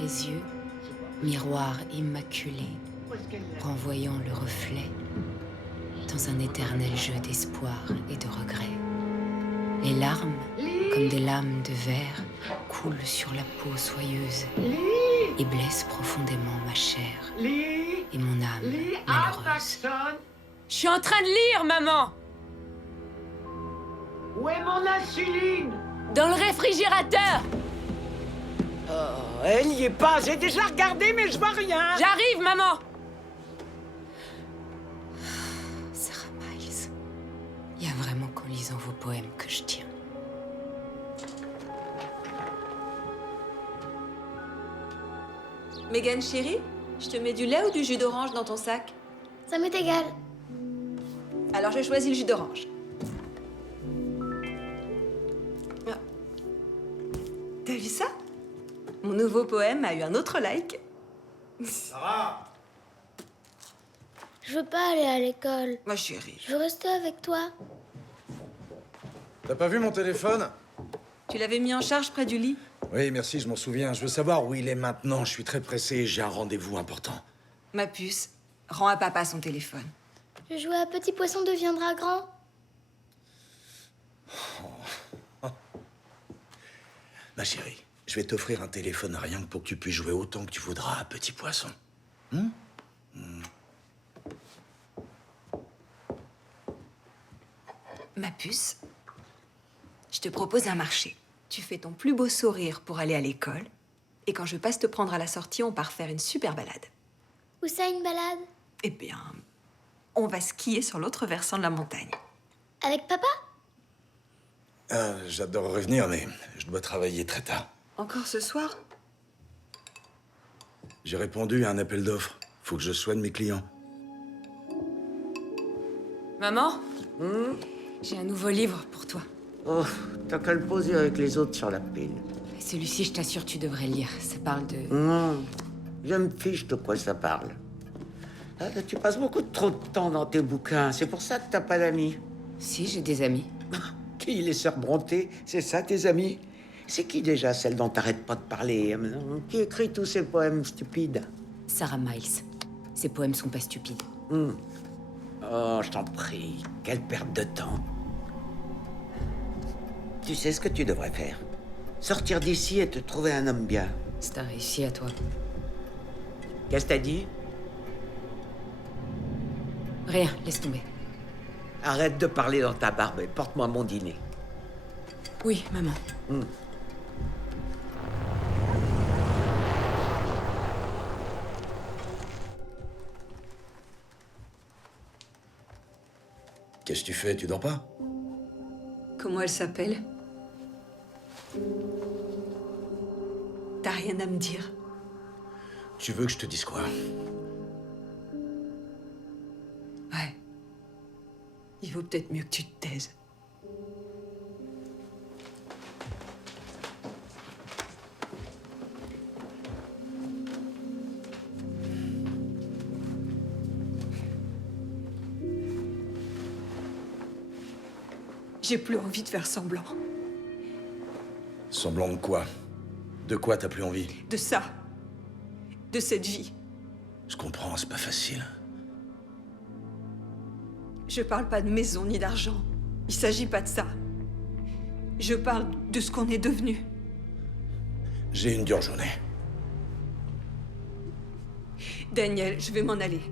les yeux, miroir immaculé, renvoyant le reflet dans un éternel jeu d'espoir et de regret. Les larmes, comme des lames de verre, coulent sur la peau soyeuse et blessent profondément ma chair et mon âme malheureuse. Je suis en train de lire, maman! Où est mon insuline? Dans le réfrigérateur! Oh, elle n'y est pas. J'ai déjà regardé, mais je vois rien. J'arrive, maman! Sarah Miles, il y a vraiment qu'en lisant vos poèmes que je tiens. Megan chérie, je te mets du lait ou du jus d'orange dans ton sac? Ça m'est égal. Alors je choisis le jus d'orange. Ah. T'as vu ça? Mon nouveau poème a eu un autre like. Sarah! Je veux pas aller à l'école. Ma chérie. Je veux rester avec toi. T'as pas vu mon téléphone? Tu l'avais mis en charge près du lit? Oui, merci, je m'en souviens. Je veux savoir où il est maintenant. Je suis très pressé, j'ai un rendez-vous important. Ma puce, rends à papa son téléphone. Je jouais à Petit Poisson deviendra grand. Ma chérie, je vais t'offrir un téléphone rien que pour que tu puisses jouer autant que tu voudras à Petit Poisson. Ma puce, je te propose un marché. Tu fais ton plus beau sourire pour aller à l'école. Et quand je passe te prendre à la sortie, on part faire une super balade. Où ça, une balade? Eh bien, on va skier sur l'autre versant de la montagne. Avec papa? J'adorerais revenir, mais je dois travailler très tard. Encore ce soir? J'ai répondu à un appel d'offres. Faut que je soigne mes clients. Maman? J'ai un nouveau livre pour toi. Oh, t'as qu'à le poser avec les autres sur la pile. Et celui-ci, je t'assure, tu devrais le lire. Ça parle de... Je me fiche de quoi ça parle. Ah, tu passes beaucoup trop de temps dans tes bouquins. C'est pour ça que t'as pas d'amis. Si, j'ai des amis. Qui, les sœurs Brontë? C'est ça, tes amis? C'est qui déjà, celle dont t'arrêtes pas de parler? Qui écrit tous ces poèmes stupides? Sarah Miles. Ses poèmes sont pas stupides. Oh, je t'en prie. Quelle perte de temps. Tu sais ce que tu devrais faire? Sortir d'ici et te trouver un homme bien. C'est un réussi à toi. Qu'est-ce que t'as dit? Rien, laisse tomber. Arrête de parler dans ta barbe et porte-moi mon dîner. Oui, maman. Qu'est-ce que tu fais? Tu dors pas? Comment elle s'appelle? T'as rien à me dire? Tu veux que je te dise quoi? Ouais. Il vaut peut-être mieux que tu te taises. J'ai plus envie de faire semblant. Semblant de quoi? De quoi t'as plus envie? De ça. De cette vie. Je comprends, c'est pas facile. Je parle pas de maison ni d'argent. Il s'agit pas de ça. Je parle de ce qu'on est devenu. J'ai une dure journée. Daniel, je vais m'en aller.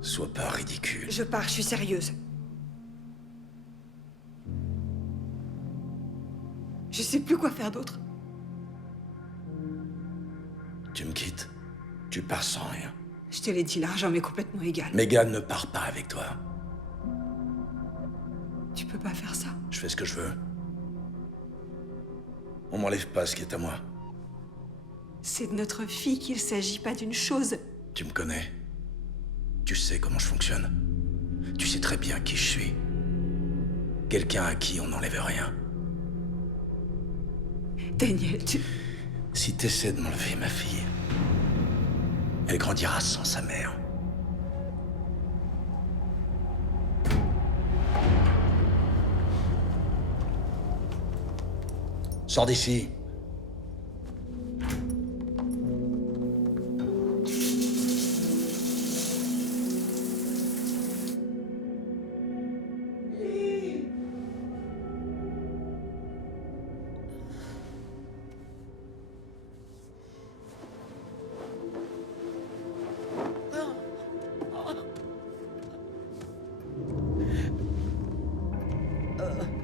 Sois pas ridicule. Je pars, je suis sérieuse. Je sais plus quoi faire d'autre. Tu me quittes. Tu pars sans rien. Je te l'ai dit, l'argent m'est complètement égal. Megan ne part pas avec toi. Tu peux pas faire ça. Je fais ce que je veux. On m'enlève pas ce qui est à moi. C'est de notre fille qu'il s'agit, pas d'une chose. Tu me connais. Tu sais comment je fonctionne. Tu sais très bien qui je suis. Quelqu'un à qui on n'enlève rien. Daniel, tu... Si t'essaies de m'enlever ma fille, elle grandira sans sa mère. Sors d'ici.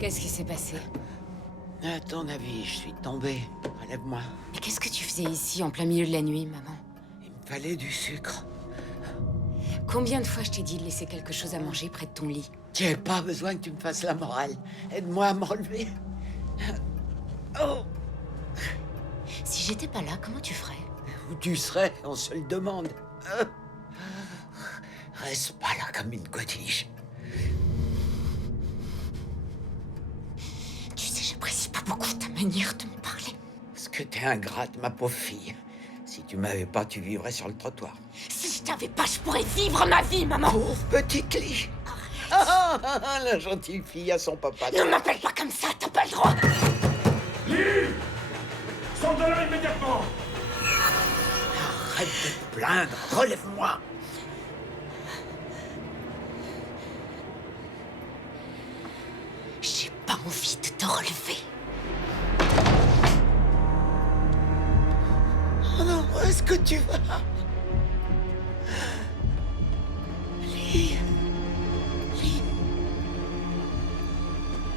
Qu'est-ce qui s'est passé? À ton avis, je suis tombé. Relève-moi. Mais qu'est-ce que tu faisais ici, en plein milieu de la nuit, maman? Il me fallait du sucre. Combien de fois je t'ai dit de laisser quelque chose à manger près de ton lit? J'ai pas besoin que tu me fasses la morale. Aide-moi à me relever. Oh! Si j'étais pas là, comment tu ferais? Où tu serais, on se le demande. Reste pas là comme une cottige. Tu sais, j'apprécie pas beaucoup ta manière de me parler. Parce que t'es ingrate, ma pauvre fille. Si tu m'avais pas, tu vivrais sur le trottoir. Si je t'avais pas, je pourrais vivre ma vie, maman! Pauvre petite Lee. Ah, la gentille fille à son papa. Ne m'appelle pas comme ça, t'as pas le droit! Lee! Sors de là immédiatement! Arrête de te plaindre, relève-moi. J'ai pas envie de te relever. Oh non, où est-ce que tu vas? Lee. Lee.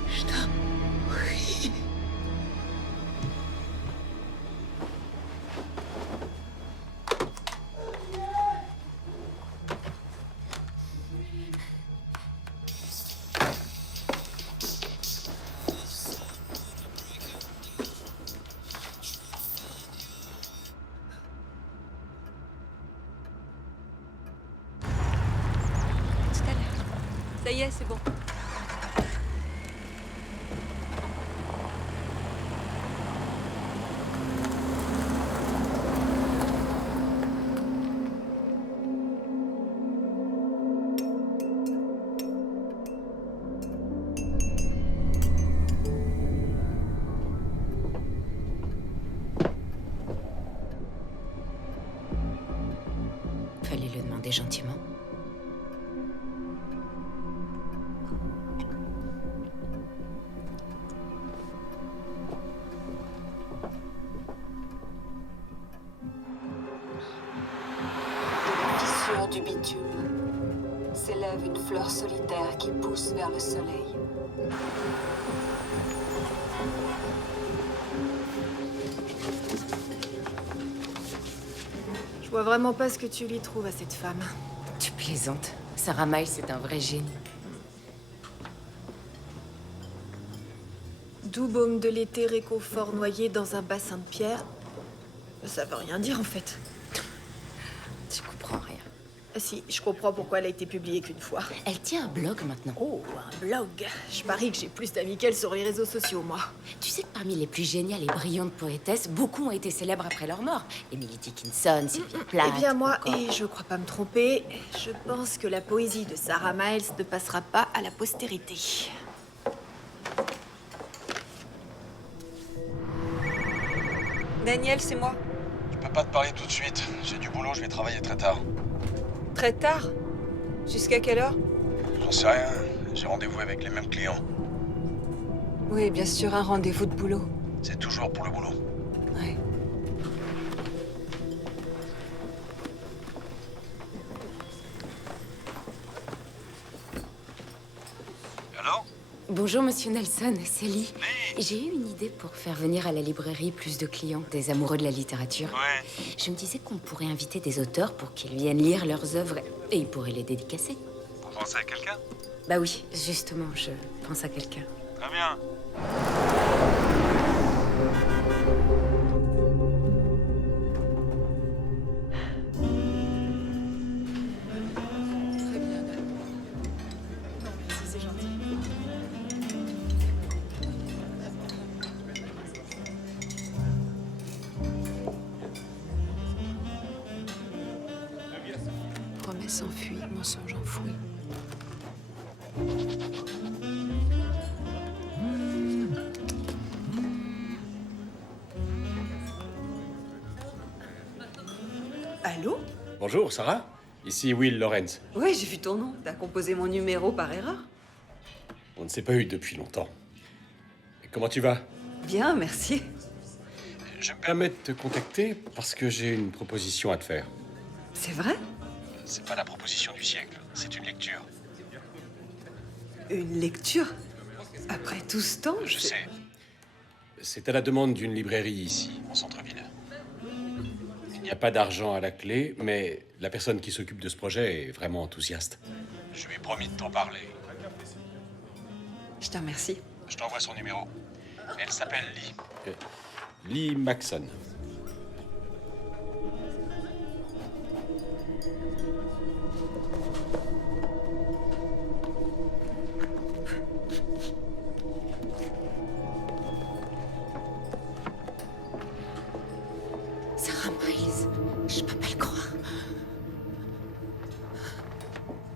Je t'en prie. Tout à l'heure. Ça y est, c'est bon. Fallait le demander gentiment. Fissure du bitume. S'élève une fleur solitaire qui pousse vers le soleil. Je vois vraiment pas ce que tu lui trouves à cette femme. Tu plaisantes. Sarah Miles, c'est un vrai génie. Doux baume de l'été réconfort noyé dans un bassin de pierre. Ça veut rien dire en fait. Tu comprends rien. Ah si, je comprends pourquoi elle a été publiée qu'une fois. Elle tient un blog maintenant. Oh, un blog. Je parie que j'ai plus d'amis qu'elle sur les réseaux sociaux, moi. Tu sais que parmi les plus géniales et brillantes poétesses, beaucoup ont été célèbres après leur mort. Emily Dickinson, Sylvia Plath... Eh bien moi, encore. et je crois pas me tromper, je pense que la poésie de Sarah Miles ne passera pas à la postérité. Daniel, c'est moi. Je peux pas te parler tout de suite. J'ai du boulot, je vais travailler très tard. Très tard? Jusqu'à quelle heure? J'en sais rien. J'ai rendez-vous avec les mêmes clients. Oui, bien sûr, un rendez-vous de boulot. C'est toujours pour le boulot. Ouais. Alors? Bonjour, monsieur Nelson, c'est Lee. J'ai eu une idée pour faire venir à la librairie plus de clients, des amoureux de la littérature. Ouais. Je me disais qu'on pourrait inviter des auteurs pour qu'ils viennent lire leurs œuvres et ils pourraient les dédicacer. Vous pensez à quelqu'un? Bah oui, justement, je pense à quelqu'un. Très bien. Très bien, merci, c'est gentil. Promesse enfuie, mensonge enfoui. Allô? Bonjour, Sarah. Ici Will Lawrence. Oui, j'ai vu ton nom. T'as composé mon numéro par erreur. On ne s'est pas eu depuis longtemps. Et comment tu vas? Bien, merci. Je me permets de te contacter parce que j'ai une proposition à te faire. C'est vrai? C'est pas la proposition du siècle, c'est une lecture. Une lecture? Après tout ce temps, Je sais. C'est à la demande d'une librairie ici, en centre-ville. Il n'y a pas d'argent à la clé, mais la personne qui s'occupe de ce projet est vraiment enthousiaste. Je lui ai promis de t'en parler. Je te remercie. Je t'envoie son numéro. Elle s'appelle Lee. Lee Maxon. Sarah Miles, je peux pas le croire.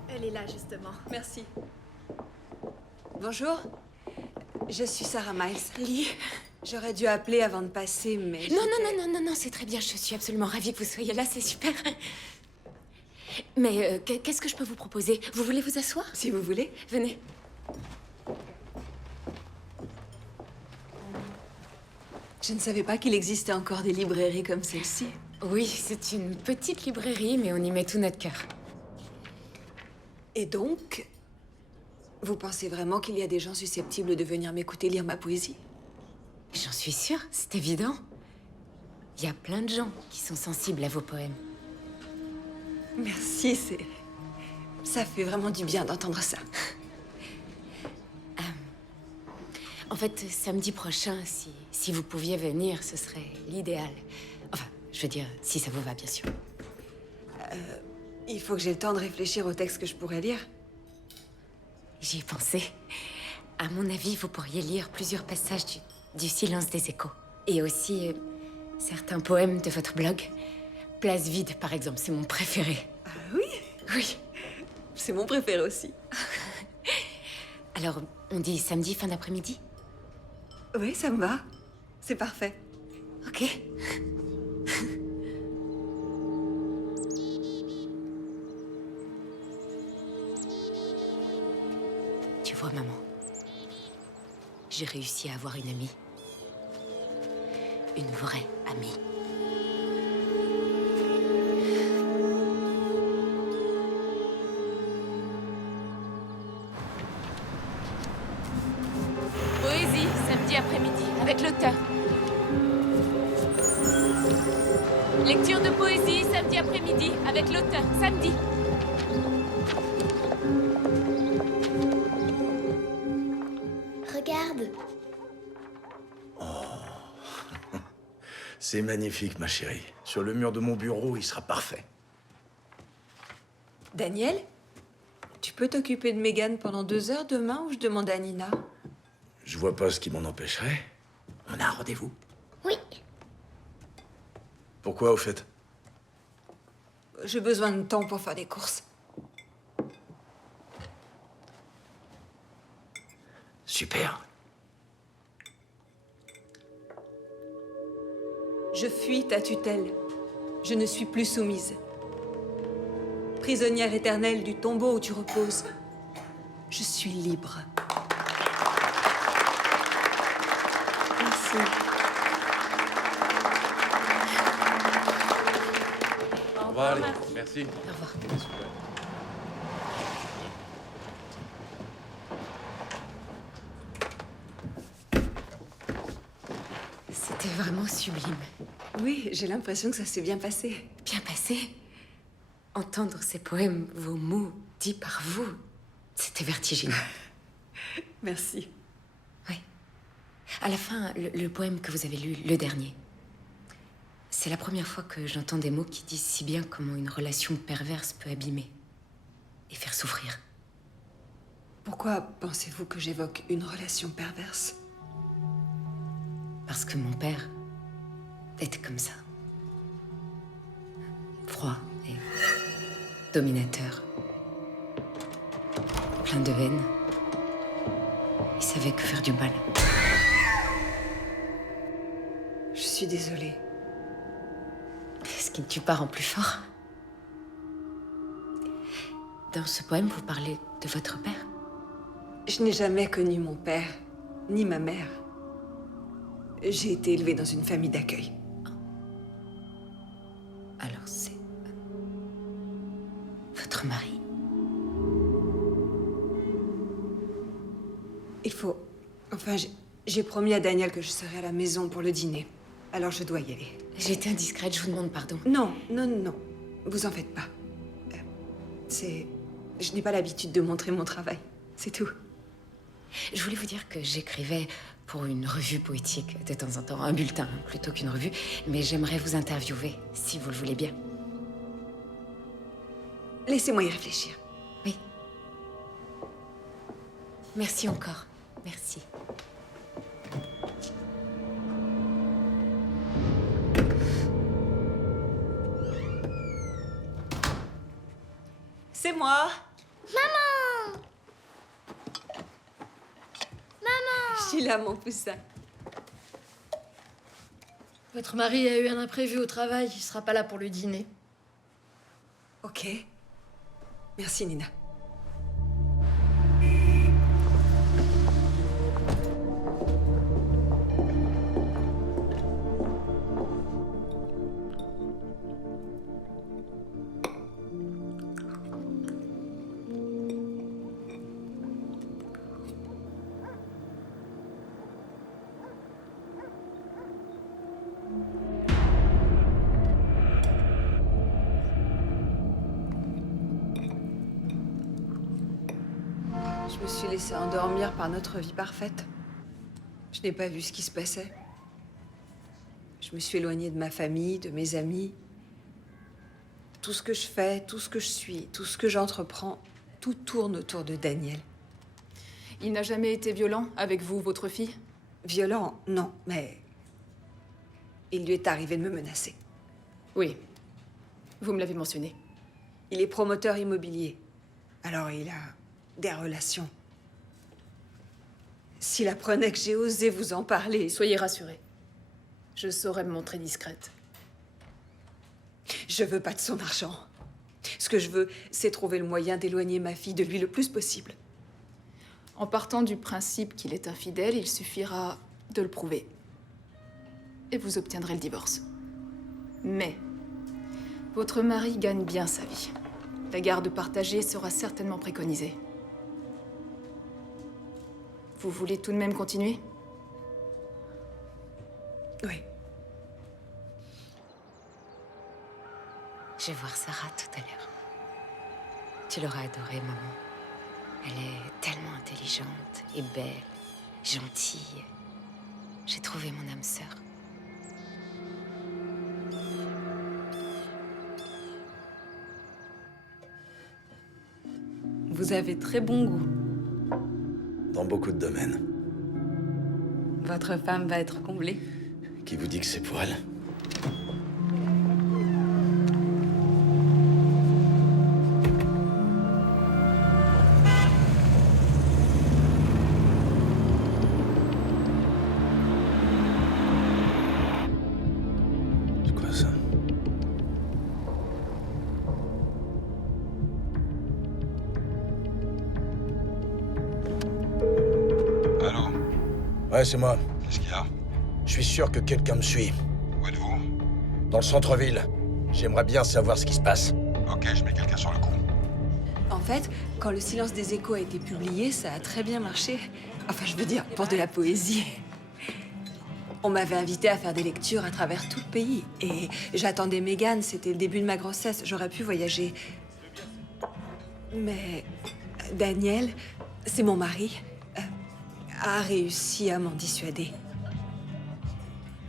Elle est là, justement. Merci. Bonjour. Je suis Sarah Miles. Lee. J'aurais dû appeler avant de passer, mais... Non, c'est très bien, je suis absolument ravie que vous soyez là, c'est super. Mais qu'est-ce que je peux vous proposer? Vous voulez vous asseoir? Si vous voulez. Venez. Je ne savais pas qu'il existait encore des librairies comme celle-ci. Oui, c'est une petite librairie, mais on y met tout notre cœur. Et donc, vous pensez vraiment qu'il y a des gens susceptibles de venir m'écouter lire ma poésie? J'en suis sûre, c'est évident. Il y a plein de gens qui sont sensibles à vos poèmes. Merci, ça fait vraiment du bien d'entendre ça. En fait, samedi prochain, si vous pouviez venir, ce serait l'idéal. Enfin, je veux dire, si ça vous va, bien sûr. Il faut que j'ai le temps de réfléchir au texte que je pourrais lire. J'y ai pensé. À mon avis, vous pourriez lire plusieurs passages du Silence des échos. Et aussi certains poèmes de votre blog. Place vide, par exemple, c'est mon préféré. Ah oui? Oui. C'est mon préféré aussi. Alors, on dit samedi, fin d'après-midi? Oui, ça me va. C'est parfait. Ok. Tu vois, maman, j'ai réussi à avoir une amie. Une vraie amie. Poésie, samedi après-midi, avec l'auteur. Lecture de poésie, samedi après-midi, avec l'auteur. Samedi. Regarde. C'est magnifique, ma chérie. Sur le mur de mon bureau, il sera parfait. Daniel, tu peux t'occuper de Megan pendant 2 heures demain ou je demande à Nina? Je vois pas ce qui m'en empêcherait. On a un rendez-vous. Oui. Pourquoi, au fait? J'ai besoin de temps pour faire des courses. Super. Je fuis ta tutelle. Je ne suis plus soumise. Prisonnière éternelle du tombeau où tu reposes, je suis libre. Merci. Au revoir, allez. Merci. Au revoir. Super. C'était vraiment sublime. Oui, j'ai l'impression que ça s'est bien passé. Bien passé. Entendre ces poèmes, vos mots, dits par vous, c'était vertigineux. Merci. Oui. À la fin, le poème que vous avez lu, le dernier. C'est la première fois que j'entends des mots qui disent si bien comment une relation perverse peut abîmer et faire souffrir. Pourquoi pensez-vous que j'évoque une relation perverse? Parce que mon père était comme ça. Froid et dominateur. Plein de haine. Il savait que faire du mal. Je suis désolée. Ce qui ne tue pas rend plus fort. Dans ce poème, vous parlez de votre père? Je n'ai jamais connu mon père, ni ma mère. J'ai été élevée dans une famille d'accueil. Alors c'est... votre mari? Il faut Enfin, j'ai promis à Daniel que je serais à la maison pour le dîner. Alors je dois y aller. J'ai été indiscrète, je vous demande pardon. Non, non, non. Vous en faites pas. Je n'ai pas l'habitude de montrer mon travail. C'est tout. Je voulais vous dire que j'écrivais pour une revue poétique de temps en temps, un bulletin plutôt qu'une revue, mais j'aimerais vous interviewer, si vous le voulez bien. Laissez-moi y réfléchir. Oui. Merci encore. Merci. C'est moi. Maman! Je suis là, mon poussin. Votre mari a eu un imprévu au travail, il sera pas là pour le dîner. Ok. Merci, Nina. Je me suis laissée endormir par notre vie parfaite. Je n'ai pas vu ce qui se passait. Je me suis éloignée de ma famille, de mes amis. Tout ce que je fais, tout ce que je suis, tout ce que j'entreprends, tout tourne autour de Daniel. Il n'a jamais été violent avec vous, votre fille? Violent, non, mais il lui est arrivé de me menacer. Oui. Vous me l'avez mentionné. Il est promoteur immobilier. Alors il a des relations. S'il apprenait que j'ai osé vous en parler... Soyez rassurés. Je saurais me montrer discrète. Je veux pas de son argent. Ce que je veux, c'est trouver le moyen d'éloigner ma fille de lui le plus possible. En partant du principe qu'il est infidèle, il suffira de le prouver. Et vous obtiendrez le divorce. Mais votre mari gagne bien sa vie. La garde partagée sera certainement préconisée. Vous voulez tout de même continuer? Oui. Je vais voir Sarah tout à l'heure. Tu l'auras adorée, maman. Elle est tellement intelligente et belle, gentille. J'ai trouvé mon âme sœur. Vous avez très bon goût. Dans beaucoup de domaines. Votre femme va être comblée. Qui vous dit que c'est pour elle? C'est quoi ça? Allô? Ouais, c'est moi. Qu'est-ce qu'il y a? Je suis sûr que quelqu'un me suit. Où êtes-vous? Dans le centre-ville. J'aimerais bien savoir ce qui se passe. Ok, je mets quelqu'un sur le coup. En fait, quand Le Silence des échos a été publié, ça a très bien marché. Enfin, je veux dire, pour de la poésie. On m'avait invité à faire des lectures à travers tout le pays. Et j'attendais Meghan, c'était le début de ma grossesse. J'aurais pu voyager. Mais Daniel, c'est mon mari, a réussi à m'en dissuader.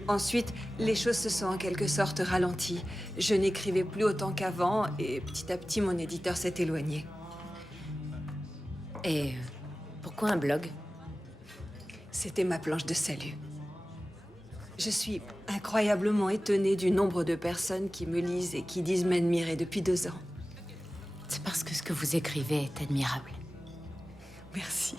Ensuite, les choses se sont en quelque sorte ralenties. Je n'écrivais plus autant qu'avant et petit à petit, mon éditeur s'est éloigné. Et pourquoi un blog? C'était ma planche de salut. Je suis incroyablement étonnée du nombre de personnes qui me lisent et qui disent m'admirer depuis 2 ans. C'est parce que ce que vous écrivez est admirable. Merci.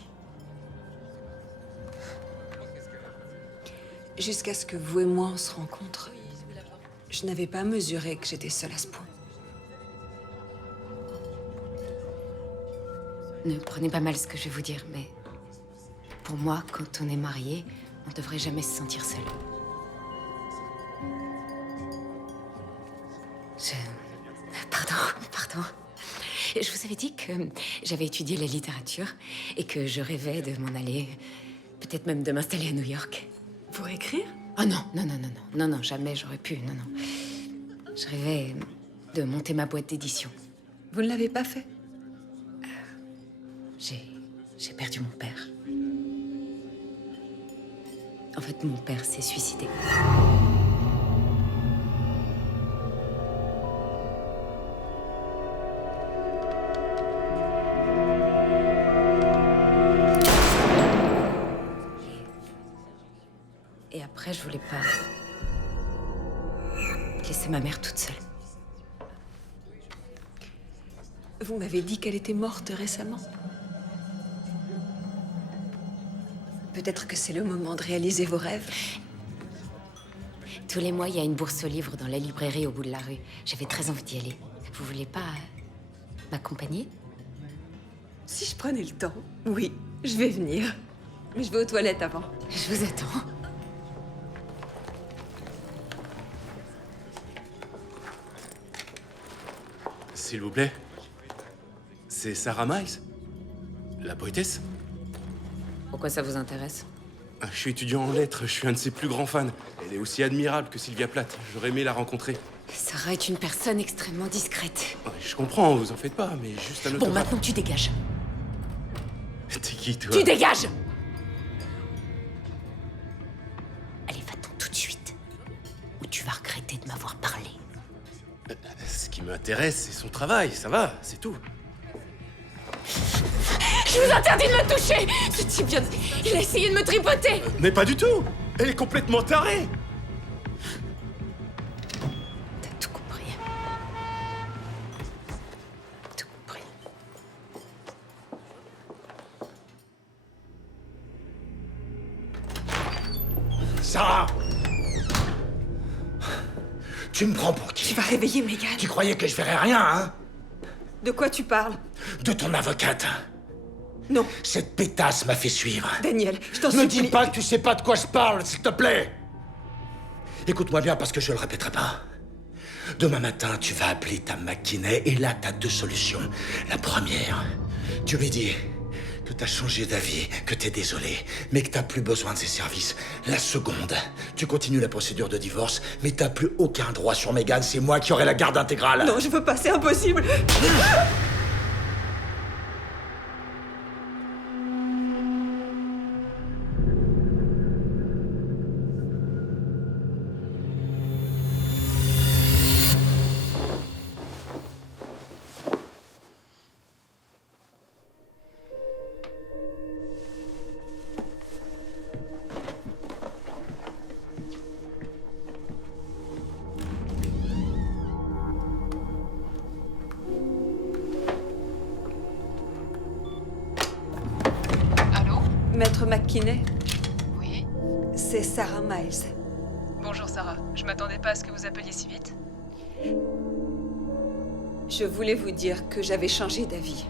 Jusqu'à ce que vous et moi on se rencontre, je n'avais pas mesuré que j'étais seule à ce point. Ne prenez pas mal ce que je vais vous dire, mais pour moi, quand on est marié, on ne devrait jamais se sentir seul. Pardon. Je vous avais dit que j'avais étudié la littérature et que je rêvais de m'en aller Peut-être même de m'installer à New York. Pour écrire? Oh non, non, non, non, non, non, non, jamais j'aurais pu, non, non. Je rêvais de monter ma boîte d'édition. Vous ne l'avez pas fait? J'ai perdu mon père. En fait, mon père s'est suicidé. Et après, je voulais pas laisser ma mère toute seule. Vous m'avez dit qu'elle était morte récemment. Peut-être que c'est le moment de réaliser vos rêves. Tous les mois, il y a une bourse aux livres dans la librairie au bout de la rue. J'avais très envie d'y aller. Vous voulez pas m'accompagner? Si je prenais le temps, oui, je vais venir. Mais je vais aux toilettes avant. Je vous attends. S'il vous plaît. C'est Sarah Miles? La poétesse? Pourquoi ça vous intéresse? Je suis étudiant en lettres, je suis un de ses plus grands fans. Elle est aussi admirable que Sylvia Plath. J'aurais aimé la rencontrer. Sarah est une personne extrêmement discrète. Ouais, je comprends, vous en faites pas, mais juste un Bon, autographe. maintenant tu dégages. T'es qui, toi? Tu dégages! Allez, va-t'en tout de suite. Ou tu vas regretter de m'avoir parlé. Ce qui m'intéresse, c'est son travail, ça va, c'est tout. Je vous interdis de me toucher! Ce type vient de... Il a essayé de me tripoter! Mais pas du tout! Elle est complètement tarée! T'as tout compris. Tout compris. Sarah! Tu me prends pour qui? Tu vas réveiller Megan. Tu croyais que je verrais rien, hein? De quoi tu parles? De ton avocate. Non. Cette pétasse m'a fait suivre. Daniel, je t'en Ne supplie. dis pas que tu sais pas de quoi je parle, s'il te plaît. Écoute-moi bien parce que je le répéterai pas. Demain matin, tu vas appeler ta McKinney et là, t'as deux solutions. La première, tu lui dis que t'as changé d'avis, que t'es désolé, mais que t'as plus besoin de ses services. La seconde, tu continues la procédure de divorce, mais t'as plus aucun droit sur Megan, c'est moi qui aurai la garde intégrale. Non, je veux pas, c'est impossible. Maître McKinney, Oui. c'est Sarah Miles. Bonjour Sarah. Je m'attendais pas à ce que vous appeliez si vite. Je voulais vous dire que j'avais changé d'avis.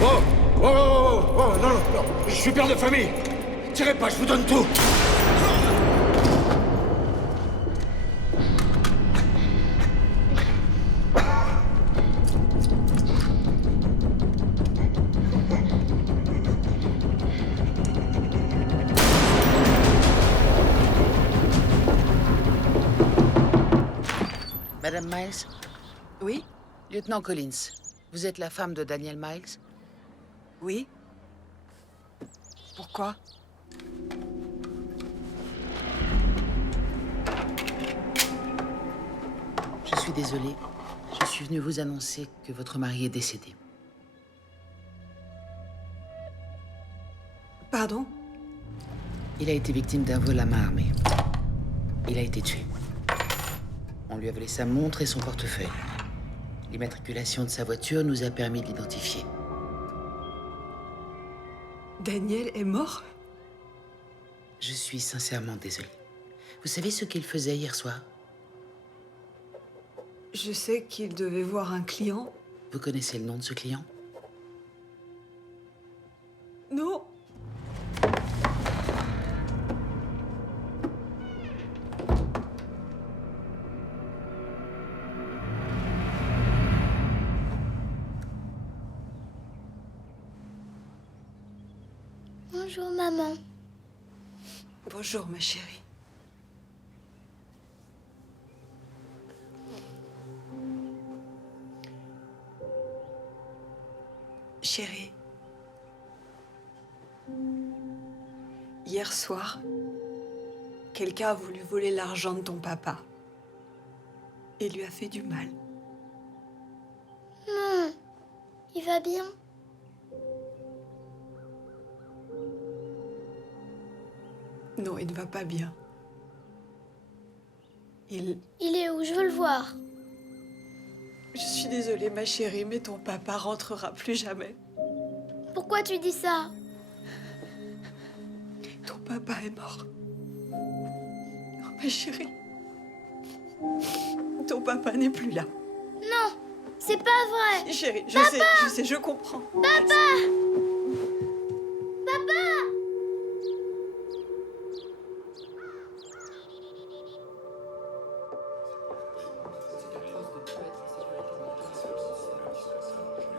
Oh, oh, oh, oh, oh, non, non, non, je suis père de famille. Tirez pas, je vous donne tout. Madame Miles? Oui? Lieutenant Collins, vous êtes la femme de Daniel Miles? Oui? Pourquoi? Je suis désolée. Je suis venue vous annoncer que votre mari est décédé. Pardon? Il a été victime d'un vol à main armée. Il a été tué. On lui a volé sa montre et son portefeuille. L'immatriculation de sa voiture nous a permis de l'identifier. Daniel est mort? Je suis sincèrement désolée. Vous savez ce qu'il faisait hier soir? Je sais qu'il devait voir un client. Vous connaissez le nom de ce client? Non. Bonjour, maman. Bonjour, ma chérie. Chérie. Hier soir, quelqu'un a voulu voler l'argent de ton papa. Et lui a fait du mal. Non, il va bien. Non, il ne va pas bien. Il est où? Je veux le voir. Je suis désolée, ma chérie, mais ton papa rentrera plus jamais. Pourquoi tu dis ça? Ton papa est mort. Oh, ma chérie. Ton papa n'est plus là. Non, c'est pas vrai. Chérie, je sais, je comprends. Papa! Papa!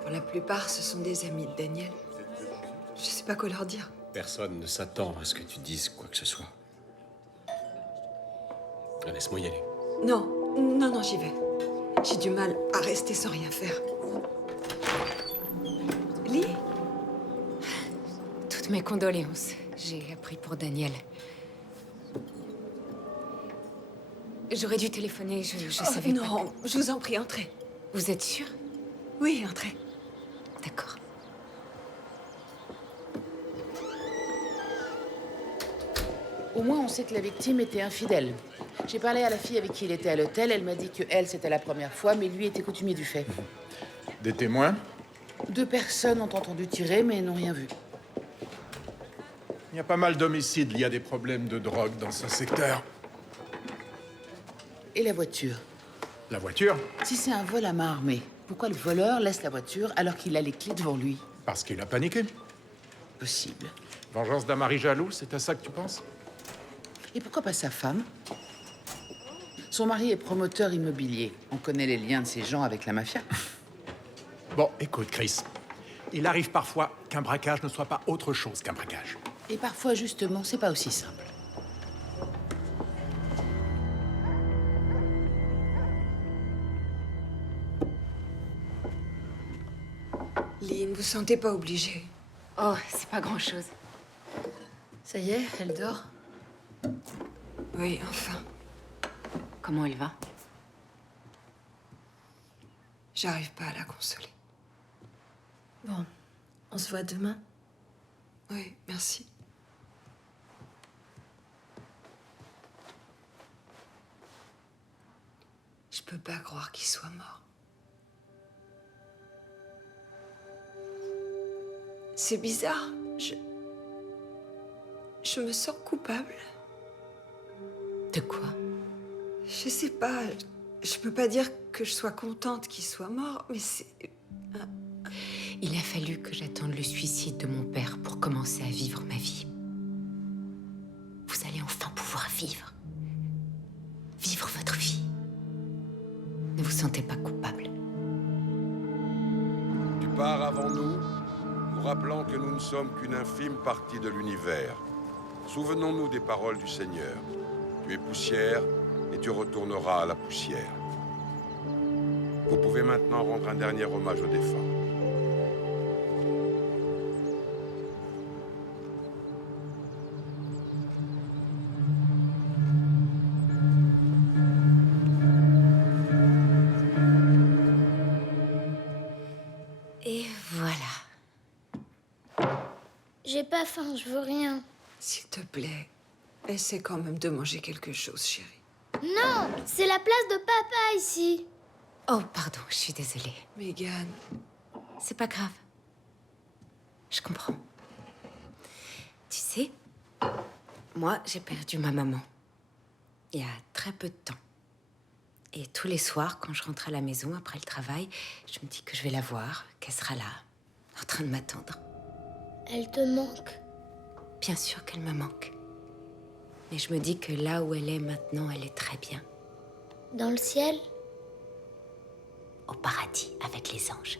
Pour la plupart, ce sont des amis de Daniel. Je sais pas quoi leur dire. Personne ne s'attend à ce que tu dises quoi que ce soit. Laisse-moi y aller. Non, j'y vais. J'ai du mal à rester sans rien faire. Lee? Toutes mes condoléances. J'ai appris pour Daniel. J'aurais dû téléphoner, je savais pas. Non, je vous en prie, entrez. Vous êtes sûr? Oui, entrez. D'accord. Au moins, on sait que la victime était infidèle. J'ai parlé à la fille avec qui il était à l'hôtel. Elle m'a dit que elle, c'était la première fois, mais lui était coutumier du fait. Des témoins? 2 personnes ont entendu tirer, mais n'ont rien vu. Il y a pas mal d'homicides liés à des problèmes de drogue dans ce secteur. Et la voiture? La voiture? Si c'est un vol à main armée, pourquoi le voleur laisse la voiture alors qu'il a les clés devant lui? Parce qu'il a paniqué. Possible. Vengeance d'un mari jaloux, c'est à ça que tu penses? Et pourquoi pas sa femme? Son mari est promoteur immobilier. On connaît les liens de ces gens avec la mafia. Bon, écoute, Chris. Il arrive parfois qu'un braquage ne soit pas autre chose qu'un braquage. Et parfois, justement, c'est pas aussi simple. Lee, ne vous sentez pas obligée. Oh, c'est pas grand-chose. Ça y est, elle dort? Oui, enfin. Comment elle va? J'arrive pas à la consoler. Bon, on se voit demain. Oui, merci. Je peux pas croire qu'il soit mort. C'est bizarre. Je me sens coupable. De quoi? Je sais pas. Je peux pas dire que je sois contente qu'il soit mort, mais c'est... Il a fallu que j'attende le suicide de mon père pour commencer à vivre ma vie. Vous allez enfin pouvoir vivre. Vivre votre vie. Ne vous sentez pas coupable. Tu pars avant nous, nous rappelant que nous ne sommes qu'une infime partie de l'univers. Souvenons-nous des paroles du Seigneur. Tu es poussière et tu retourneras à la poussière. Vous pouvez maintenant rendre un dernier hommage aux défunts. Et voilà. J'ai pas faim, je veux rien. S'il te plaît, essaie quand même de manger quelque chose, chérie. Non, c'est la place de papa ici. Oh, pardon, je suis désolée. Megan. C'est pas grave. Je comprends. Tu sais, moi, j'ai perdu ma maman. Il y a très peu de temps. Et tous les soirs, quand je rentre à la maison après le travail, je me dis que je vais la voir, qu'elle sera là, en train de m'attendre. Elle te manque? Bien sûr qu'elle me manque. Mais je me dis que là où elle est maintenant, elle est très bien. Dans le ciel? Au paradis, avec les anges.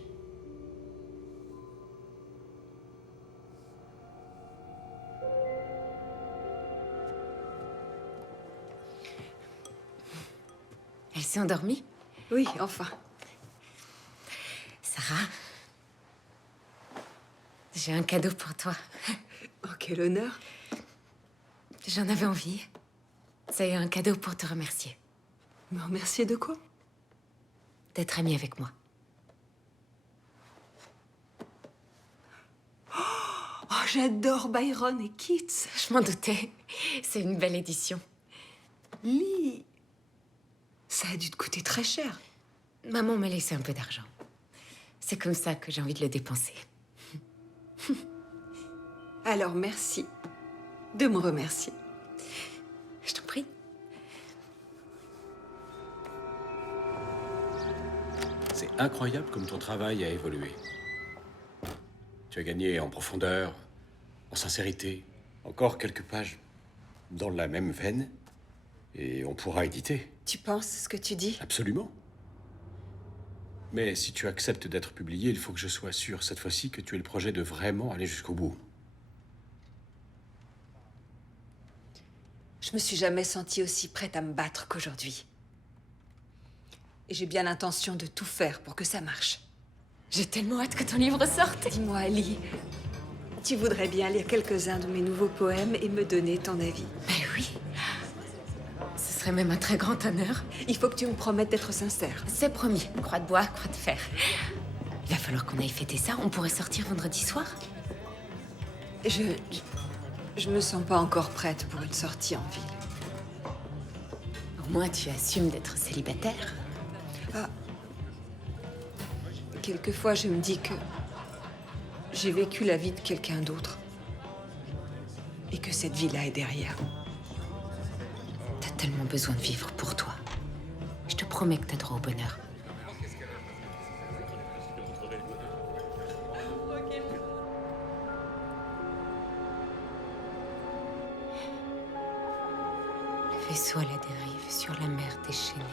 Elle s'est endormie? Oui, enfin. Sarah, j'ai un cadeau pour toi. Oh, quel honneur. J'en avais envie. C'est un cadeau pour te remercier. Me remercier de quoi? D'être amie avec moi. Oh, j'adore Byron et Keats. Je m'en doutais. C'est une belle édition. Lis. Ça a dû te coûter très cher. Maman m'a laissé un peu d'argent. C'est comme ça que j'ai envie de le dépenser. Alors merci de me remercier. Je t'en prie. C'est incroyable comme ton travail a évolué. Tu as gagné en profondeur, en sincérité. Encore quelques pages dans la même veine, et on pourra éditer. Tu penses ce que tu dis? Absolument. Mais si tu acceptes d'être publié, il faut que je sois sûr cette fois-ci que tu aies le projet de vraiment aller jusqu'au bout. Je me suis jamais sentie aussi prête à me battre qu'aujourd'hui. Et j'ai bien l'intention de tout faire pour que ça marche. J'ai tellement hâte que ton livre sorte. Dis-moi, Ali, tu voudrais bien lire quelques-uns de mes nouveaux poèmes et me donner ton avis? Ben oui. Ce serait même un très grand honneur. Il faut que tu me promettes d'être sincère. C'est promis. Croix de bois, croix de fer. Il va falloir qu'on aille fêter ça. On pourrait sortir vendredi soir? Je me sens pas encore prête pour une sortie en ville. Au moins, tu assumes d'être célibataire. Ah. Quelquefois, je me dis que j'ai vécu la vie de quelqu'un d'autre. Et que cette vie-là est derrière. T'as tellement besoin de vivre pour toi. Je te promets que t'as droit au bonheur. Le vaisseau à la dérive sur la mer déchaînée.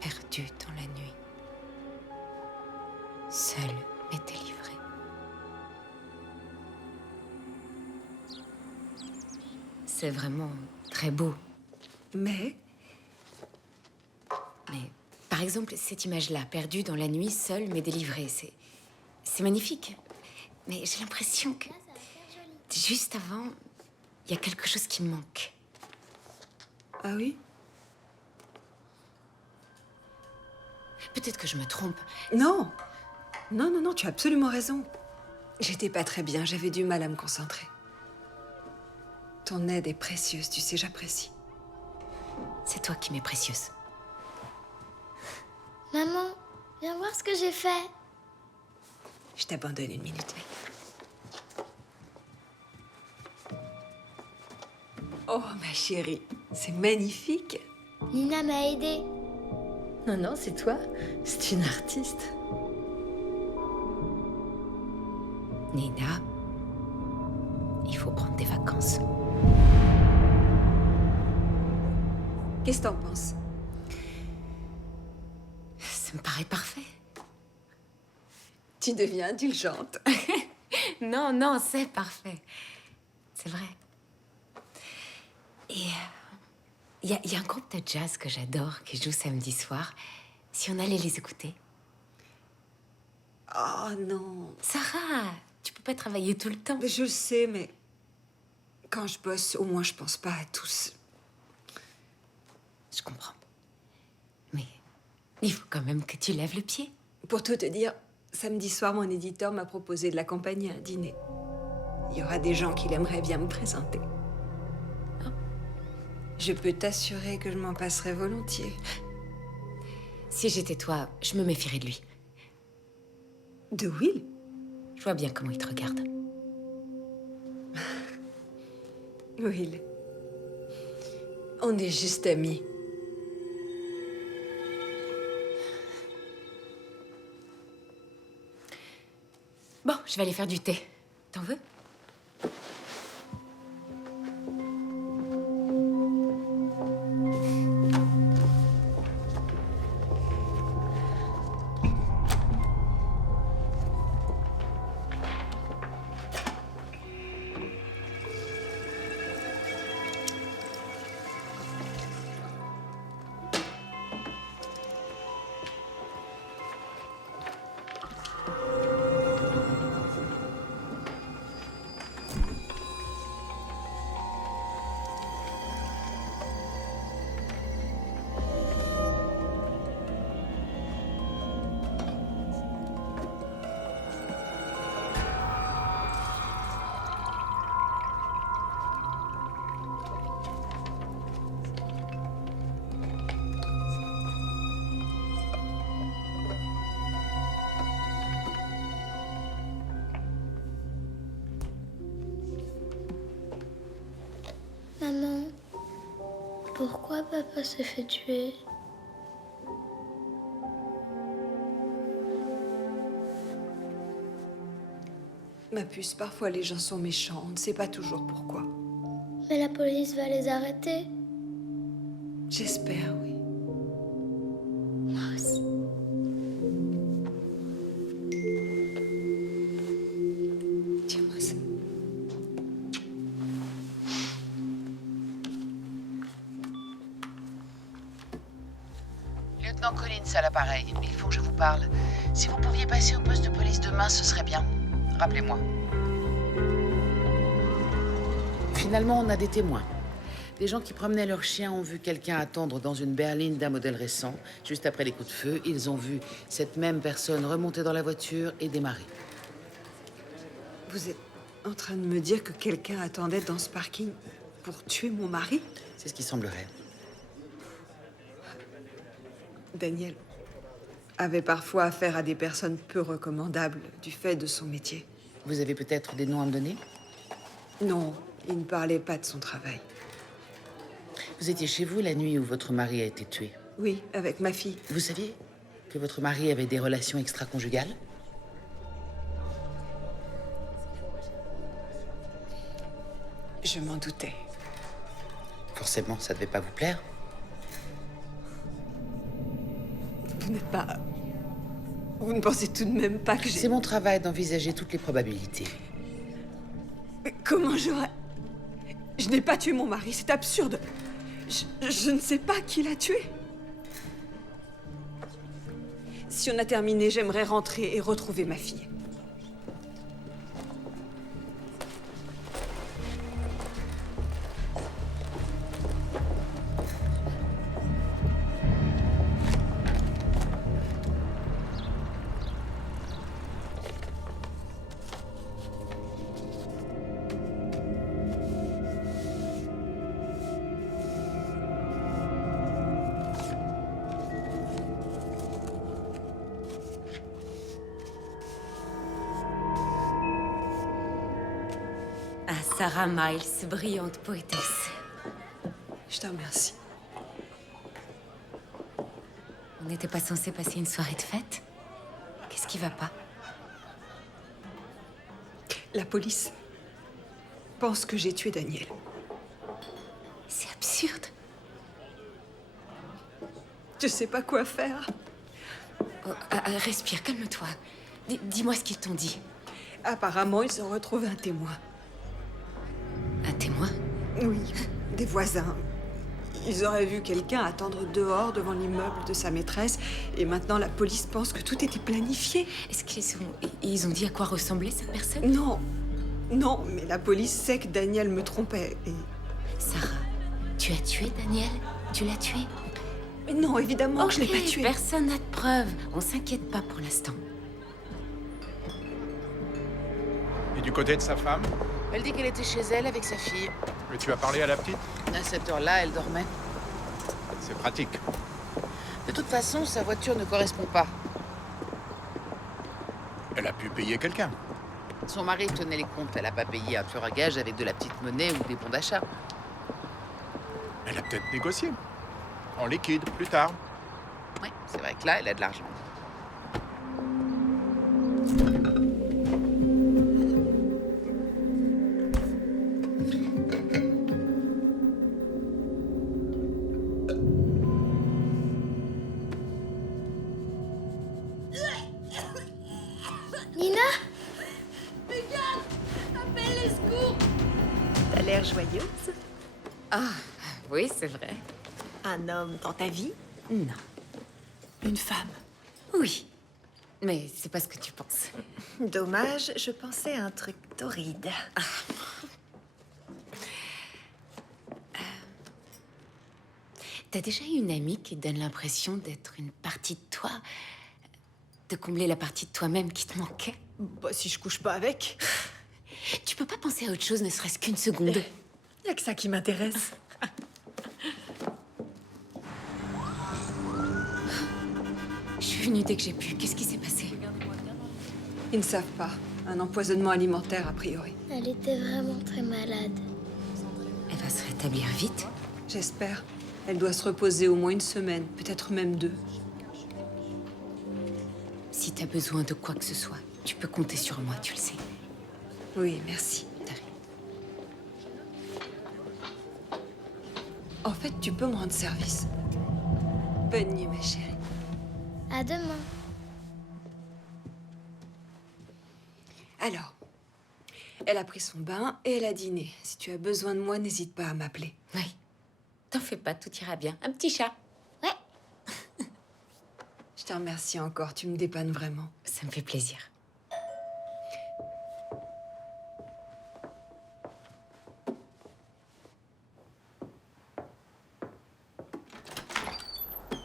Perdu dans la nuit. Seul mais délivré. C'est vraiment très beau. Mais, par exemple, cette image-là, perdue dans la nuit, seule mais délivrée, c'est magnifique. Mais j'ai l'impression que juste avant, il y a quelque chose qui me manque. Ah oui? Peut-être que je me trompe. Non! Non, tu as absolument raison. J'étais pas très bien, j'avais du mal à me concentrer. Ton aide est précieuse, tu sais, j'apprécie. C'est toi qui m'es précieuse. Maman, viens voir ce que j'ai fait. Je t'abandonne une minute. Oh, ma chérie, c'est magnifique. Nina m'a aidée. Non, c'est toi. C'est une artiste. Nina, il faut prendre des vacances. Qu'est-ce que t'en penses? Ça me paraît parfait. Tu deviens indulgente. Non, c'est parfait. C'est vrai. Et il y a un groupe de jazz que j'adore, qui joue samedi soir. Si on allait les écouter. Oh non. Sarah, tu peux pas travailler tout le temps. Je le sais, mais quand je bosse, au moins je pense pas à tous. Je comprends. Mais il faut quand même que tu lèves le pied. Pour tout te dire, samedi soir, mon éditeur m'a proposé de l'accompagner à un dîner. Il y aura des gens qui aimeraient bien me présenter. Je peux t'assurer que je m'en passerai volontiers. Si j'étais toi, je me méfierais de lui. De Will? Je vois bien comment il te regarde. Will. On est juste amis. Bon, je vais aller faire du thé. T'en veux? Maman, pourquoi papa s'est fait tuer? Ma puce, parfois les gens sont méchants, on ne sait pas toujours pourquoi. Mais la police va les arrêter. J'espère, oui. Moi aussi. Tiens-moi ça. Lieutenant Collins à l'appareil. Il faut que je vous parle. Si vous pouviez passer au poste de police demain, ce serait bien. Rappelez-moi. Finalement, on a des témoins. Des gens qui promenaient leurs chiens ont vu quelqu'un attendre dans une berline d'un modèle récent. Juste après les coups de feu, ils ont vu cette même personne remonter dans la voiture et démarrer. Vous êtes en train de me dire que quelqu'un attendait dans ce parking pour tuer mon mari? C'est ce qui semblerait. Daniel avait parfois affaire à des personnes peu recommandables du fait de son métier. Vous avez peut-être des noms à me donner? Non, il ne parlait pas de son travail. Vous étiez chez vous la nuit où votre mari a été tué? Oui, avec ma fille. Vous saviez que votre mari avait des relations extra-conjugales? Je m'en doutais. Forcément, ça devait pas vous plaire. Vous n'êtes pas... Vous ne pensez tout de même pas que j'ai... C'est mon travail d'envisager toutes les probabilités. Mais comment j'aurais... Je n'ai pas tué mon mari, c'est absurde. Je ne sais pas qui l'a tué. Si on a terminé, j'aimerais rentrer et retrouver ma fille. Sarah Miles, brillante poétesse. Je te remercie. On n'était pas censé passer une soirée de fête? Qu'est-ce qui va pas? La police pense que j'ai tué Daniel. C'est absurde. Je sais pas quoi faire. Oh, respire, calme-toi. Dis-moi ce qu'ils t'ont dit. Apparemment, ils ont retrouvé un témoin. Un témoin? Oui, des voisins. Ils auraient vu quelqu'un attendre dehors devant l'immeuble de sa maîtresse et maintenant la police pense que tout était planifié. Est-ce qu'ils ont dit à quoi ressemblait cette personne? Non, non, mais la police sait que Daniel me trompait et... Sarah, tu as tué Daniel? Tu l'as tué? Mais non, évidemment que je l'ai pas tué. Personne n'a de preuves. On s'inquiète pas pour l'instant. Et du côté de sa femme? Elle dit qu'elle était chez elle avec sa fille. Et tu as parlé à la petite? À cette heure-là, elle dormait. C'est pratique. De toute façon, sa voiture ne correspond pas. Elle a pu payer quelqu'un. Son mari tenait les comptes. Elle a pas payé un tueur à gages avec de la petite monnaie ou des bons d'achat. Elle a peut-être négocié. En liquide, plus tard. Oui, c'est vrai que là, elle a de l'argent. Nina? Regarde! Appelle les secours! T'as l'air joyeuse. Ah, oui, c'est vrai. Un homme dans ta vie? Non. Une femme? Oui. Mais c'est pas ce que tu penses. Dommage, je pensais à un truc torride. T'as déjà eu une amie qui te donne l'impression d'être une partie de toi, de combler la partie de toi-même qui te manquait? Bah, si je couche pas avec. Tu peux pas penser à autre chose, ne serait-ce qu'une seconde? Y a que ça qui m'intéresse. Je suis venue dès que j'ai pu. Qu'est-ce qui s'est passé? Ils ne savent pas. Un empoisonnement alimentaire, a priori. Elle était vraiment très malade. Elle va se rétablir vite. J'espère. Elle doit se reposer au moins une semaine, peut-être même 2. Si t'as besoin de quoi que ce soit, tu peux compter sur moi, tu le sais. Oui, merci. De rien. En fait, tu peux me rendre service. Bonne nuit, ma chérie. À demain. Alors, elle a pris son bain et elle a dîné. Si tu as besoin de moi, n'hésite pas à m'appeler. Oui. T'en fais pas, tout ira bien. Un petit chat. Ouais. Je te remercie encore, tu me dépannes vraiment. Ça me fait plaisir.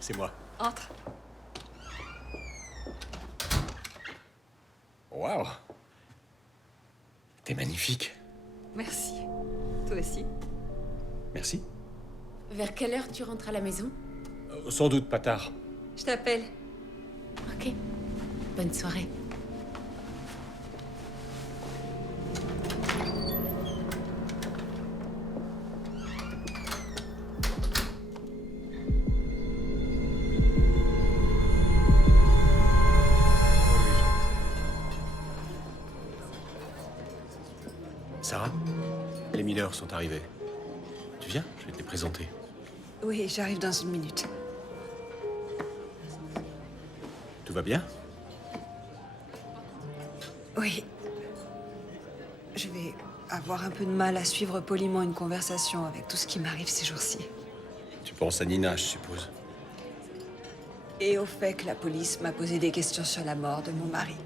C'est moi. Entre. Waouh! T'es magnifique. Merci. Toi aussi. Merci. Vers quelle heure tu rentres à la maison? Sans doute pas tard. Je t'appelle. Ok. Bonne soirée. Sarah, les mineurs sont arrivés. Tu viens? Je vais te les présenter. Oui, j'arrive dans une minute. Tout va bien? Oui. Je vais avoir un peu de mal à suivre poliment une conversation avec tout ce qui m'arrive ces jours-ci. Tu penses à Nina, je suppose. Et au fait que la police m'a posé des questions sur la mort de mon mari.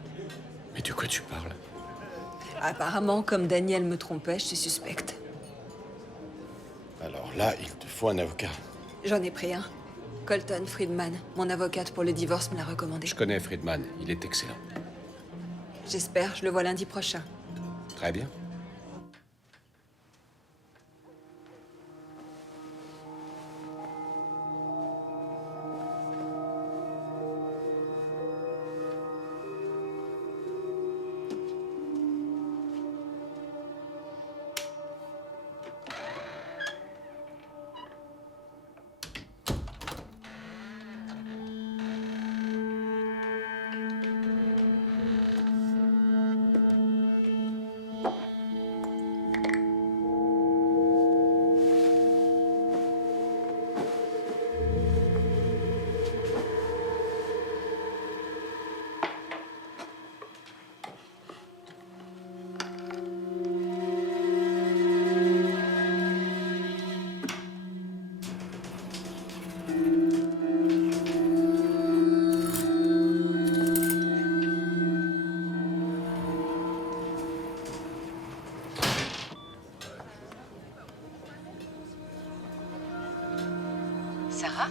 Mais de quoi tu parles? Apparemment, comme Daniel me trompait, je suis suspecte. Alors là, il te faut un avocat. J'en ai pris un. Colton Friedman, mon avocate pour le divorce, me l'a recommandé. Je connais Friedman, il est excellent. J'espère, je le vois lundi prochain. Très bien. Sarah?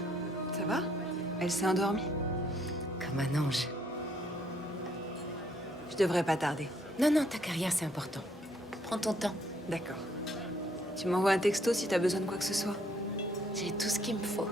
Ça va? Elle s'est endormie. Comme un ange. Je devrais pas tarder. Non, non, ta carrière, c'est important. Prends ton temps. D'accord. Tu m'envoies un texto si t'as besoin de quoi que ce soit. J'ai tout ce qu'il me faut.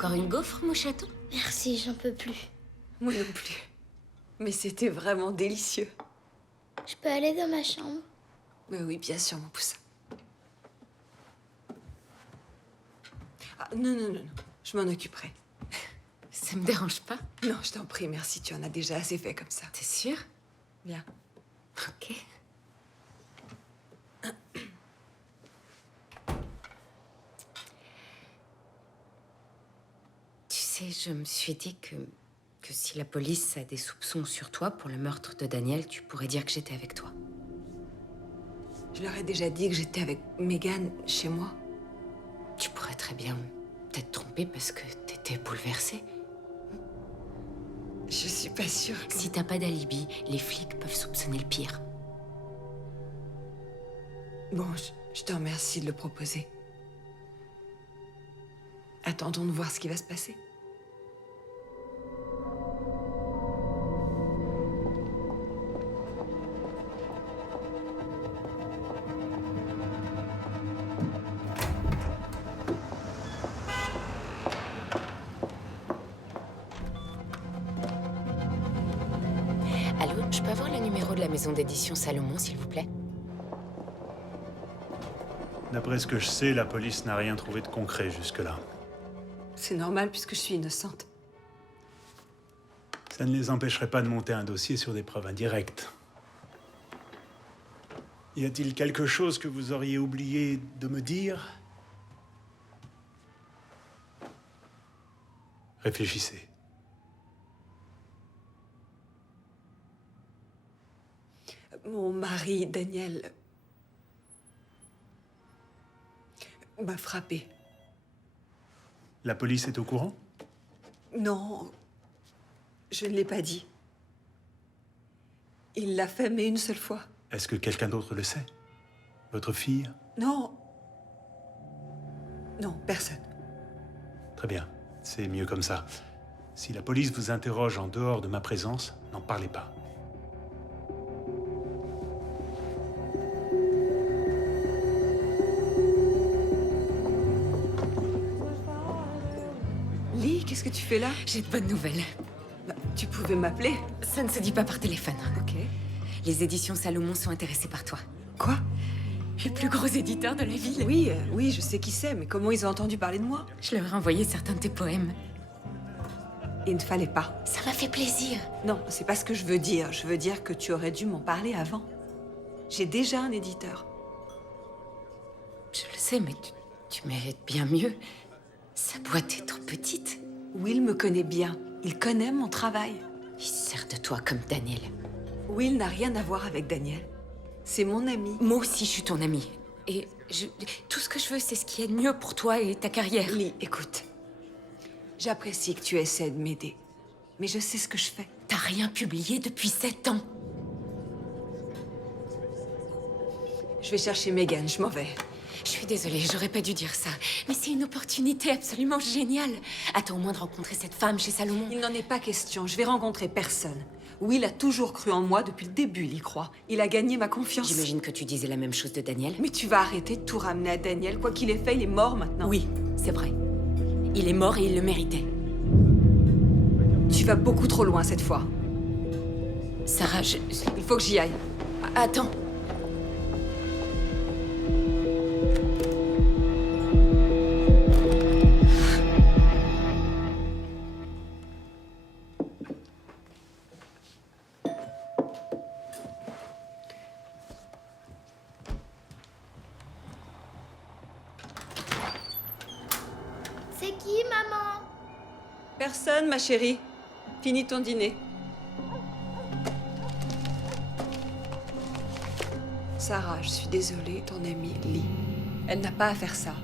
Encore une gaufre, mon chaton? Merci, j'en peux plus. Moi non plus. Mais c'était vraiment délicieux. Je peux aller dans ma chambre? Mais oui, bien sûr, mon poussin. Ah, non, non, non, non. Je m'en occuperai. Ça me dérange pas? Non, je t'en prie, merci. Tu en as déjà assez fait comme ça. T'es sûre? Bien. Ok. Tu sais, je me suis dit que si la police a des soupçons sur toi pour le meurtre de Daniel, tu pourrais dire que j'étais avec toi. Je leur ai déjà dit que j'étais avec Megan chez moi. Tu pourrais très bien t'être trompée parce que t'étais bouleversée. Je suis pas sûre que... Si t'as pas d'alibi, les flics peuvent soupçonner le pire. Bon, je te remercie de le proposer. Attendons de voir ce qui va se passer. Allô, je peux avoir le numéro de la maison d'édition Salomon, s'il vous plaît? D'après ce que je sais, la police n'a rien trouvé de concret jusque-là. C'est normal puisque je suis innocente. Ça ne les empêcherait pas de monter un dossier sur des preuves indirectes. Y a-t-il quelque chose que vous auriez oublié de me dire? Réfléchissez. Mon mari, Daniel, m'a frappée. La police est au courant? Non, je ne l'ai pas dit. Il l'a fait, mais une seule fois. Est-ce que quelqu'un d'autre le sait? Votre fille? Non. Non, personne. Très bien, c'est mieux comme ça. Si la police vous interroge en dehors de ma présence, n'en parlez pas. Lee, qu'est-ce que tu fais là? J'ai de bonnes nouvelles. Bah, tu pouvais m'appeler? Ça ne se dit pas par téléphone. Ok. Les éditions Salomon sont intéressées par toi. Quoi? Le plus gros éditeur de la ville. Oui, oui, je sais qui c'est, mais comment ils ont entendu parler de moi? Je leur ai envoyé certains de tes poèmes. Il ne fallait pas. Ça m'a fait plaisir. Non, c'est pas ce que je veux dire. Je veux dire que tu aurais dû m'en parler avant. J'ai déjà un éditeur. Je le sais, mais tu mérites bien mieux. Sa boîte est trop petite. Will me connaît bien. Il connaît mon travail. Il se sert de toi comme Daniel. Will n'a rien à voir avec Daniel. C'est mon ami. Moi aussi, je suis ton amie. Et tout ce que je veux, c'est ce qui est de mieux pour toi et ta carrière. Lee, écoute. J'apprécie que tu essaies de m'aider. Mais je sais ce que je fais. T'as rien publié depuis 7 ans. Je vais chercher Megan, je m'en vais. Je suis désolée, j'aurais pas dû dire ça. Mais c'est une opportunité absolument géniale. Attends au moins de rencontrer cette femme chez Salomon. Il n'en est pas question, je vais rencontrer personne. Will a toujours cru en moi depuis le début, il y croit. Il a gagné ma confiance. J'imagine que tu disais la même chose de Daniel. Mais tu vas arrêter de tout ramener à Daniel. Quoi qu'il ait fait, il est mort maintenant. Oui, c'est vrai. Il est mort et il le méritait. Tu vas beaucoup trop loin cette fois. Sarah, il faut que j'y aille. Attends. C'est qui, maman? Personne, ma chérie. Finis ton dîner. Sarah, je suis désolée, ton amie Lee. Elle n'a pas à faire ça.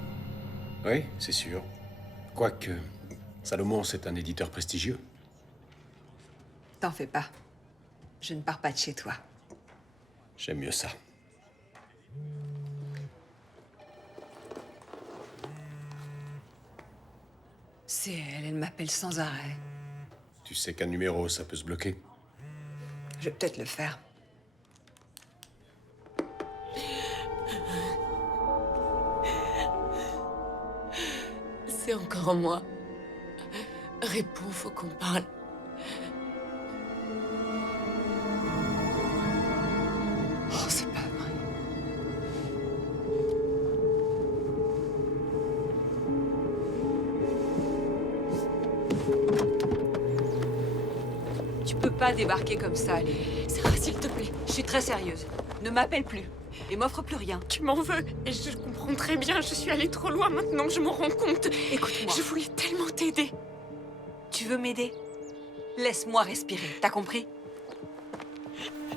Oui, c'est sûr. Quoique, Salomon, c'est un éditeur prestigieux. T'en fais pas. Je ne pars pas de chez toi. J'aime mieux ça. C'est elle m'appelle sans arrêt. Tu sais qu'un numéro, ça peut se bloquer. Je vais peut-être le faire. C'est encore moi. Réponds, faut qu'on parle. Oh, c'est pas vrai. Tu peux pas débarquer comme ça, Lily. Sarah, s'il te plaît. Je suis très sérieuse. Ne m'appelle plus. Et m'offre plus rien. Tu m'en veux. Et je comprends très bien. Je suis allée trop loin maintenant. Je m'en rends compte. Écoute-moi. Je voulais tellement t'aider. Tu veux m'aider? Laisse-moi respirer. T'as compris?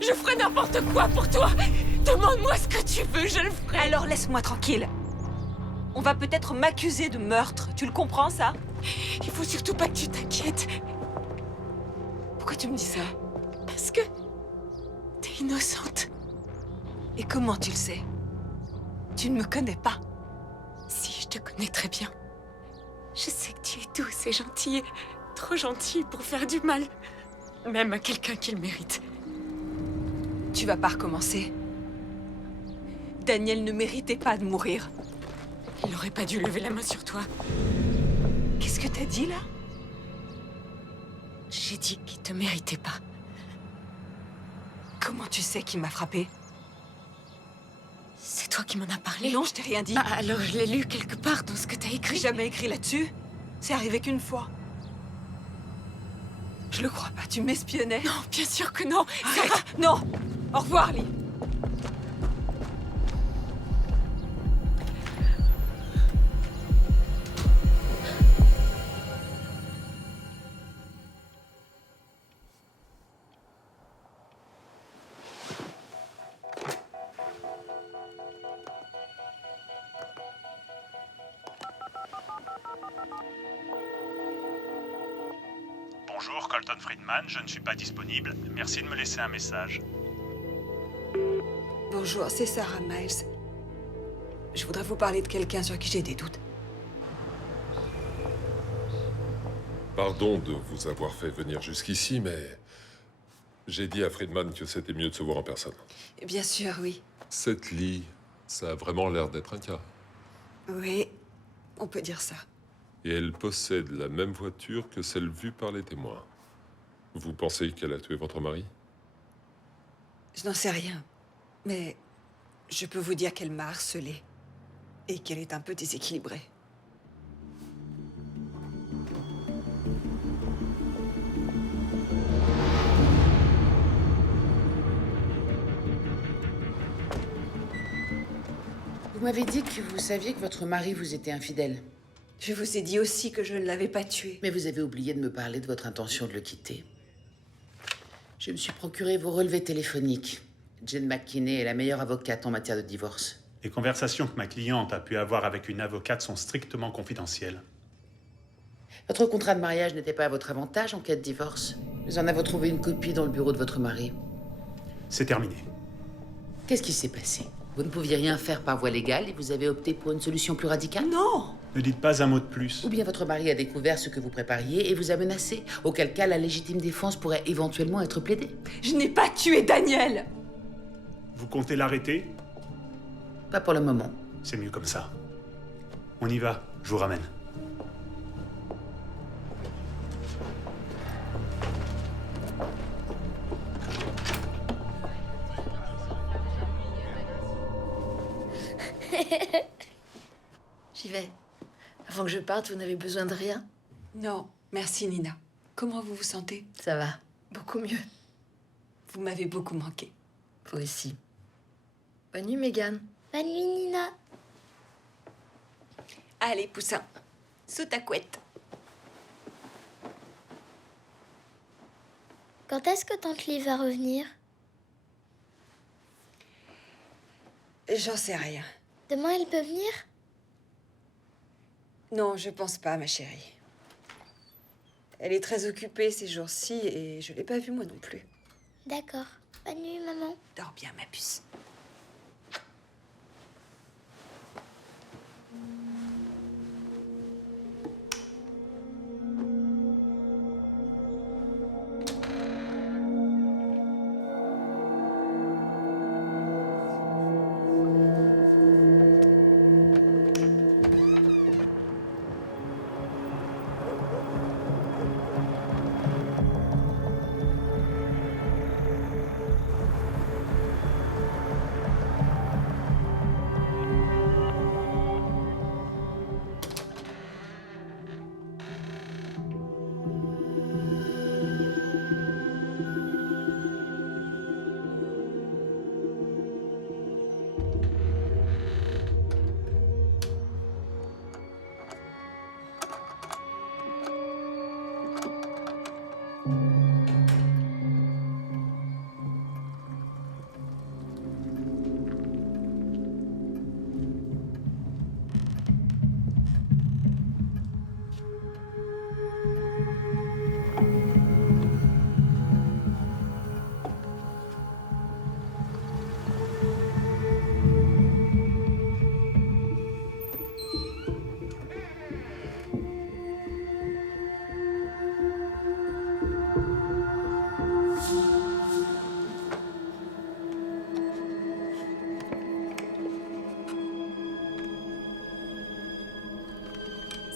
Je ferai n'importe quoi pour toi. Demande-moi ce que tu veux, je le ferai. Alors laisse-moi tranquille. On va peut-être m'accuser de meurtre. Tu le comprends, ça? Il faut surtout pas que tu t'inquiètes. Pourquoi tu me dis ça? Parce que t'es innocente. Et comment tu le sais? Tu ne me connais pas. Si, je te connais très bien. Je sais que tu es douce et gentille. Trop gentille pour faire du mal. Même à quelqu'un qui le mérite. Tu vas pas recommencer. Daniel ne méritait pas de mourir. Il n'aurait pas dû lever la main sur toi. Qu'est-ce que t'as dit, là? J'ai dit qu'il te méritait pas. Comment tu sais qu'il m'a frappé? C'est toi qui m'en as parlé. Non, je t'ai rien dit. Ah, alors je l'ai lu quelque part dans ce que t'as écrit. J'ai jamais écrit là-dessus. C'est arrivé qu'une fois. Je le crois pas, tu m'espionnais. Non, bien sûr que non. Arrête. Non. Au revoir, Lee. Bonjour, Colton Friedman, je ne suis pas disponible. Merci de me laisser un message. Bonjour, c'est Sarah Miles. Je voudrais vous parler de quelqu'un sur qui j'ai des doutes. Pardon de vous avoir fait venir jusqu'ici, mais j'ai dit à Friedman que c'était mieux de se voir en personne. Bien sûr, oui. Cette Lee, ça a vraiment l'air d'être un cas. Oui, on peut dire ça. Et elle possède la même voiture que celle vue par les témoins. Vous pensez qu'elle a tué votre mari? Je n'en sais rien. Mais je peux vous dire qu'elle m'a harcelée. Et qu'elle est un peu déséquilibrée. Vous m'avez dit que vous saviez que votre mari vous était infidèle. Je vous ai dit aussi que je ne l'avais pas tué. Mais vous avez oublié de me parler de votre intention de le quitter. Je me suis procuré vos relevés téléphoniques. Jane McKinney est la meilleure avocate en matière de divorce. Les conversations que ma cliente a pu avoir avec une avocate sont strictement confidentielles. Votre contrat de mariage n'était pas à votre avantage en cas de divorce. Nous en avons trouvé une copie dans le bureau de votre mari. C'est terminé. Qu'est-ce qui s'est passé? Vous ne pouviez rien faire par voie légale et vous avez opté pour une solution plus radicale? Non! Ne dites pas un mot de plus. Ou bien votre mari a découvert ce que vous prépariez et vous a menacé, auquel cas la légitime défense pourrait éventuellement être plaidée. Je n'ai pas tué Daniel! Vous comptez l'arrêter? Pas pour le moment. C'est mieux comme ça. On y va, je vous ramène. J'y vais. Avant que je parte, vous n'avez besoin de rien? Non, merci Nina. Comment vous vous sentez? Ça va. Beaucoup mieux. Vous m'avez beaucoup manqué. Vous aussi. Bonne nuit, Megan. Bonne nuit, Nina. Allez, poussin, sous ta couette. Quand est-ce que Tante Lee va revenir? J'en sais rien. Demain, elle peut venir? Non, je pense pas, ma chérie. Elle est très occupée ces jours-ci et je l'ai pas vue moi non plus. D'accord. Bonne nuit, maman. Dors bien, ma puce.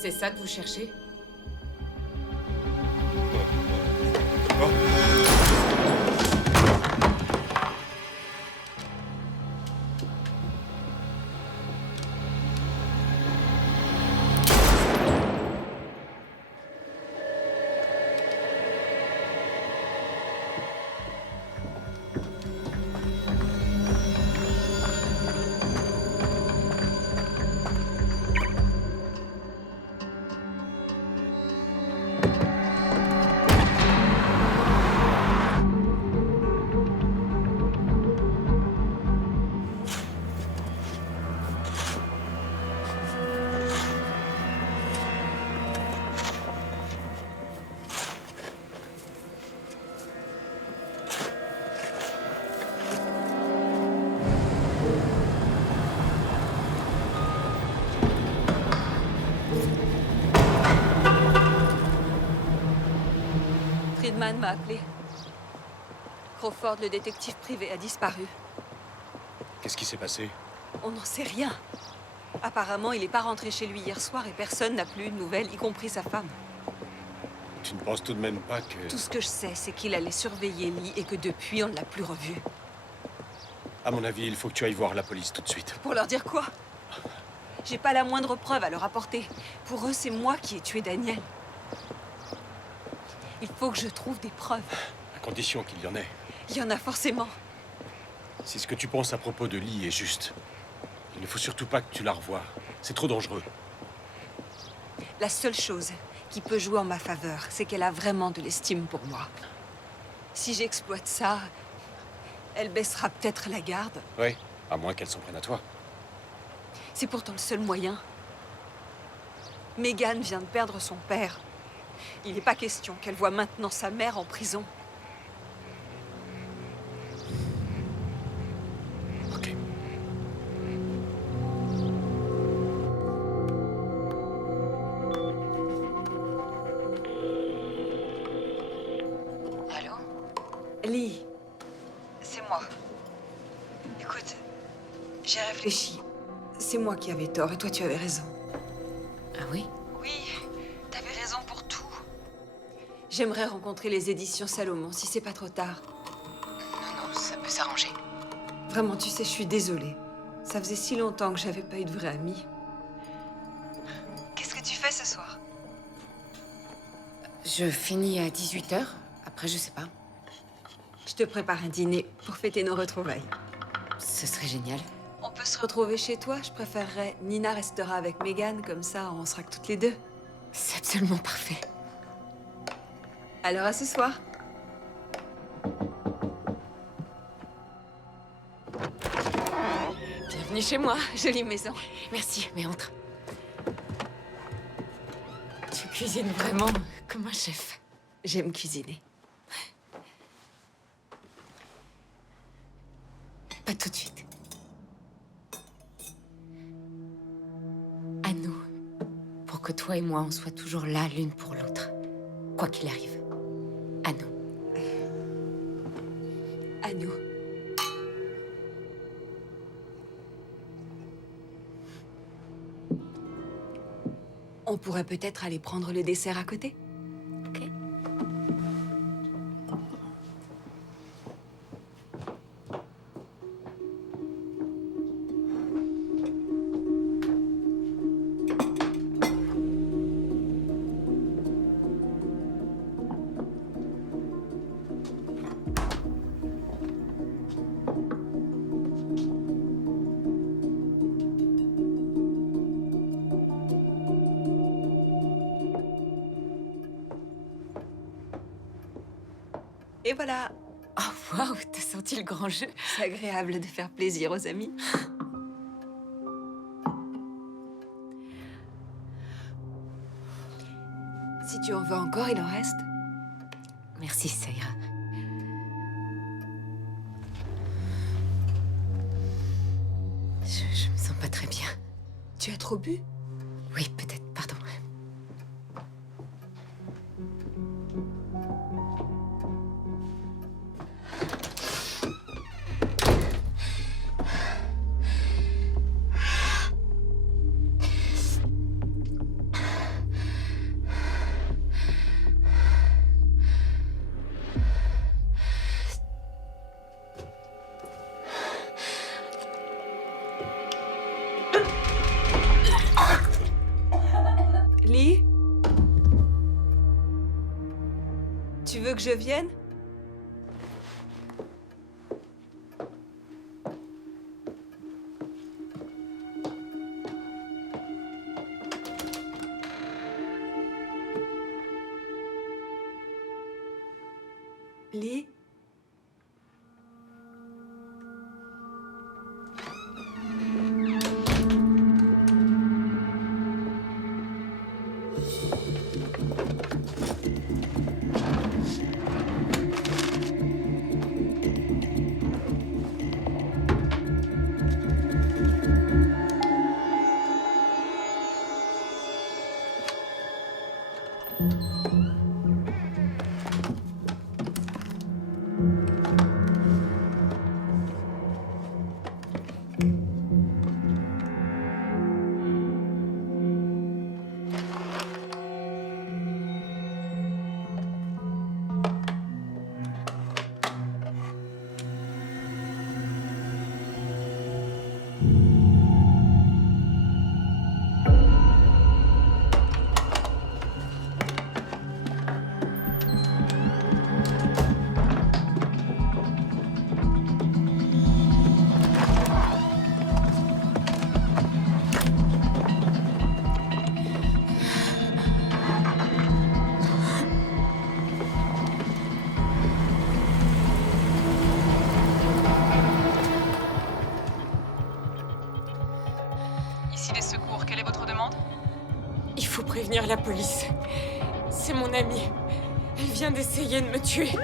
C'est ça que vous cherchez? Friedman m'a appelé. Crawford, le détective privé, a disparu. Qu'est-ce qui s'est passé? On n'en sait rien. Apparemment, il n'est pas rentré chez lui hier soir et personne n'a plus eu de nouvelles, y compris sa femme. Tu ne penses tout de même pas que... Tout ce que je sais, c'est qu'il allait surveiller Lee et que depuis, on ne l'a plus revu. À mon avis, il faut que tu ailles voir la police tout de suite. Pour leur dire quoi? J'ai pas la moindre preuve à leur apporter. Pour eux, c'est moi qui ai tué Daniel. Il faut que je trouve des preuves. À condition qu'il y en ait. Il y en a forcément. Si ce que tu penses à propos de Lee est juste, il ne faut surtout pas que tu la revoies. C'est trop dangereux. La seule chose qui peut jouer en ma faveur, c'est qu'elle a vraiment de l'estime pour moi. Si j'exploite ça, elle baissera peut-être la garde. Oui, à moins qu'elle s'en prenne à toi. C'est pourtant le seul moyen. Megan vient de perdre son père. Il n'est pas question qu'elle voie maintenant sa mère en prison. Ok. Allô? Lee, c'est moi. Écoute, j'ai réfléchi. C'est moi qui avais tort et toi tu avais raison. Ah oui? Oui, t'avais raison pour tout. J'aimerais rencontrer les éditions Salomon si c'est pas trop tard. Non, ça peut s'arranger. Vraiment, tu sais, je suis désolée. Ça faisait si longtemps que j'avais pas eu de vrai ami. Qu'est-ce que tu fais ce soir? Je finis à 18h. Après, je sais pas. Je te prépare un dîner pour fêter nos retrouvailles. Ce serait génial. On peut se retrouver chez toi. Je préférerais. Nina restera avec Megan, comme ça on sera que toutes les deux. C'est absolument parfait. Alors à ce soir. Bienvenue chez moi, jolie maison. Merci, mais entre. Tu cuisines vraiment comme un chef. J'aime cuisiner. Pas tout de suite. À nous. Pour que toi et moi, on soit toujours là l'une pour l'autre. Quoi qu'il arrive. À nous. À nous. On pourrait peut-être aller prendre le dessert à côté. Ok. Et voilà. Oh, waouh, t'as senti le grand jeu. C'est agréable de faire plaisir aux amis. Si tu en veux encore, il en reste. Merci, ça ira. Je me sens pas très bien. Tu as trop bu? Oui, peut-être, pardon. veux que je vienne? Lee? Il faut prévenir la police. C'est mon amie. Elle vient d'essayer de me tuer. Quoi?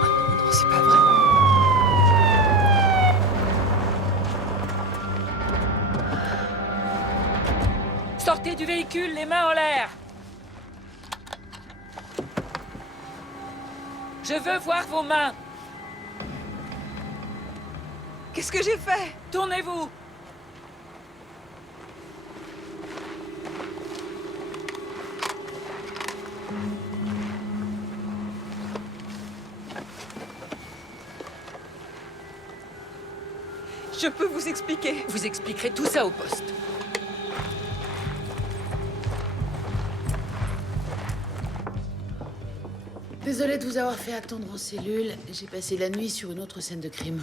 Oh non, non, c'est pas vrai. Sortez du véhicule, les mains en l'air. Je veux voir vos mains. Qu'est-ce que j'ai fait? Tournez-vous. Je peux vous expliquer. Vous expliquerez tout ça au poste. Désolée de vous avoir fait attendre en cellule. J'ai passé la nuit sur une autre scène de crime.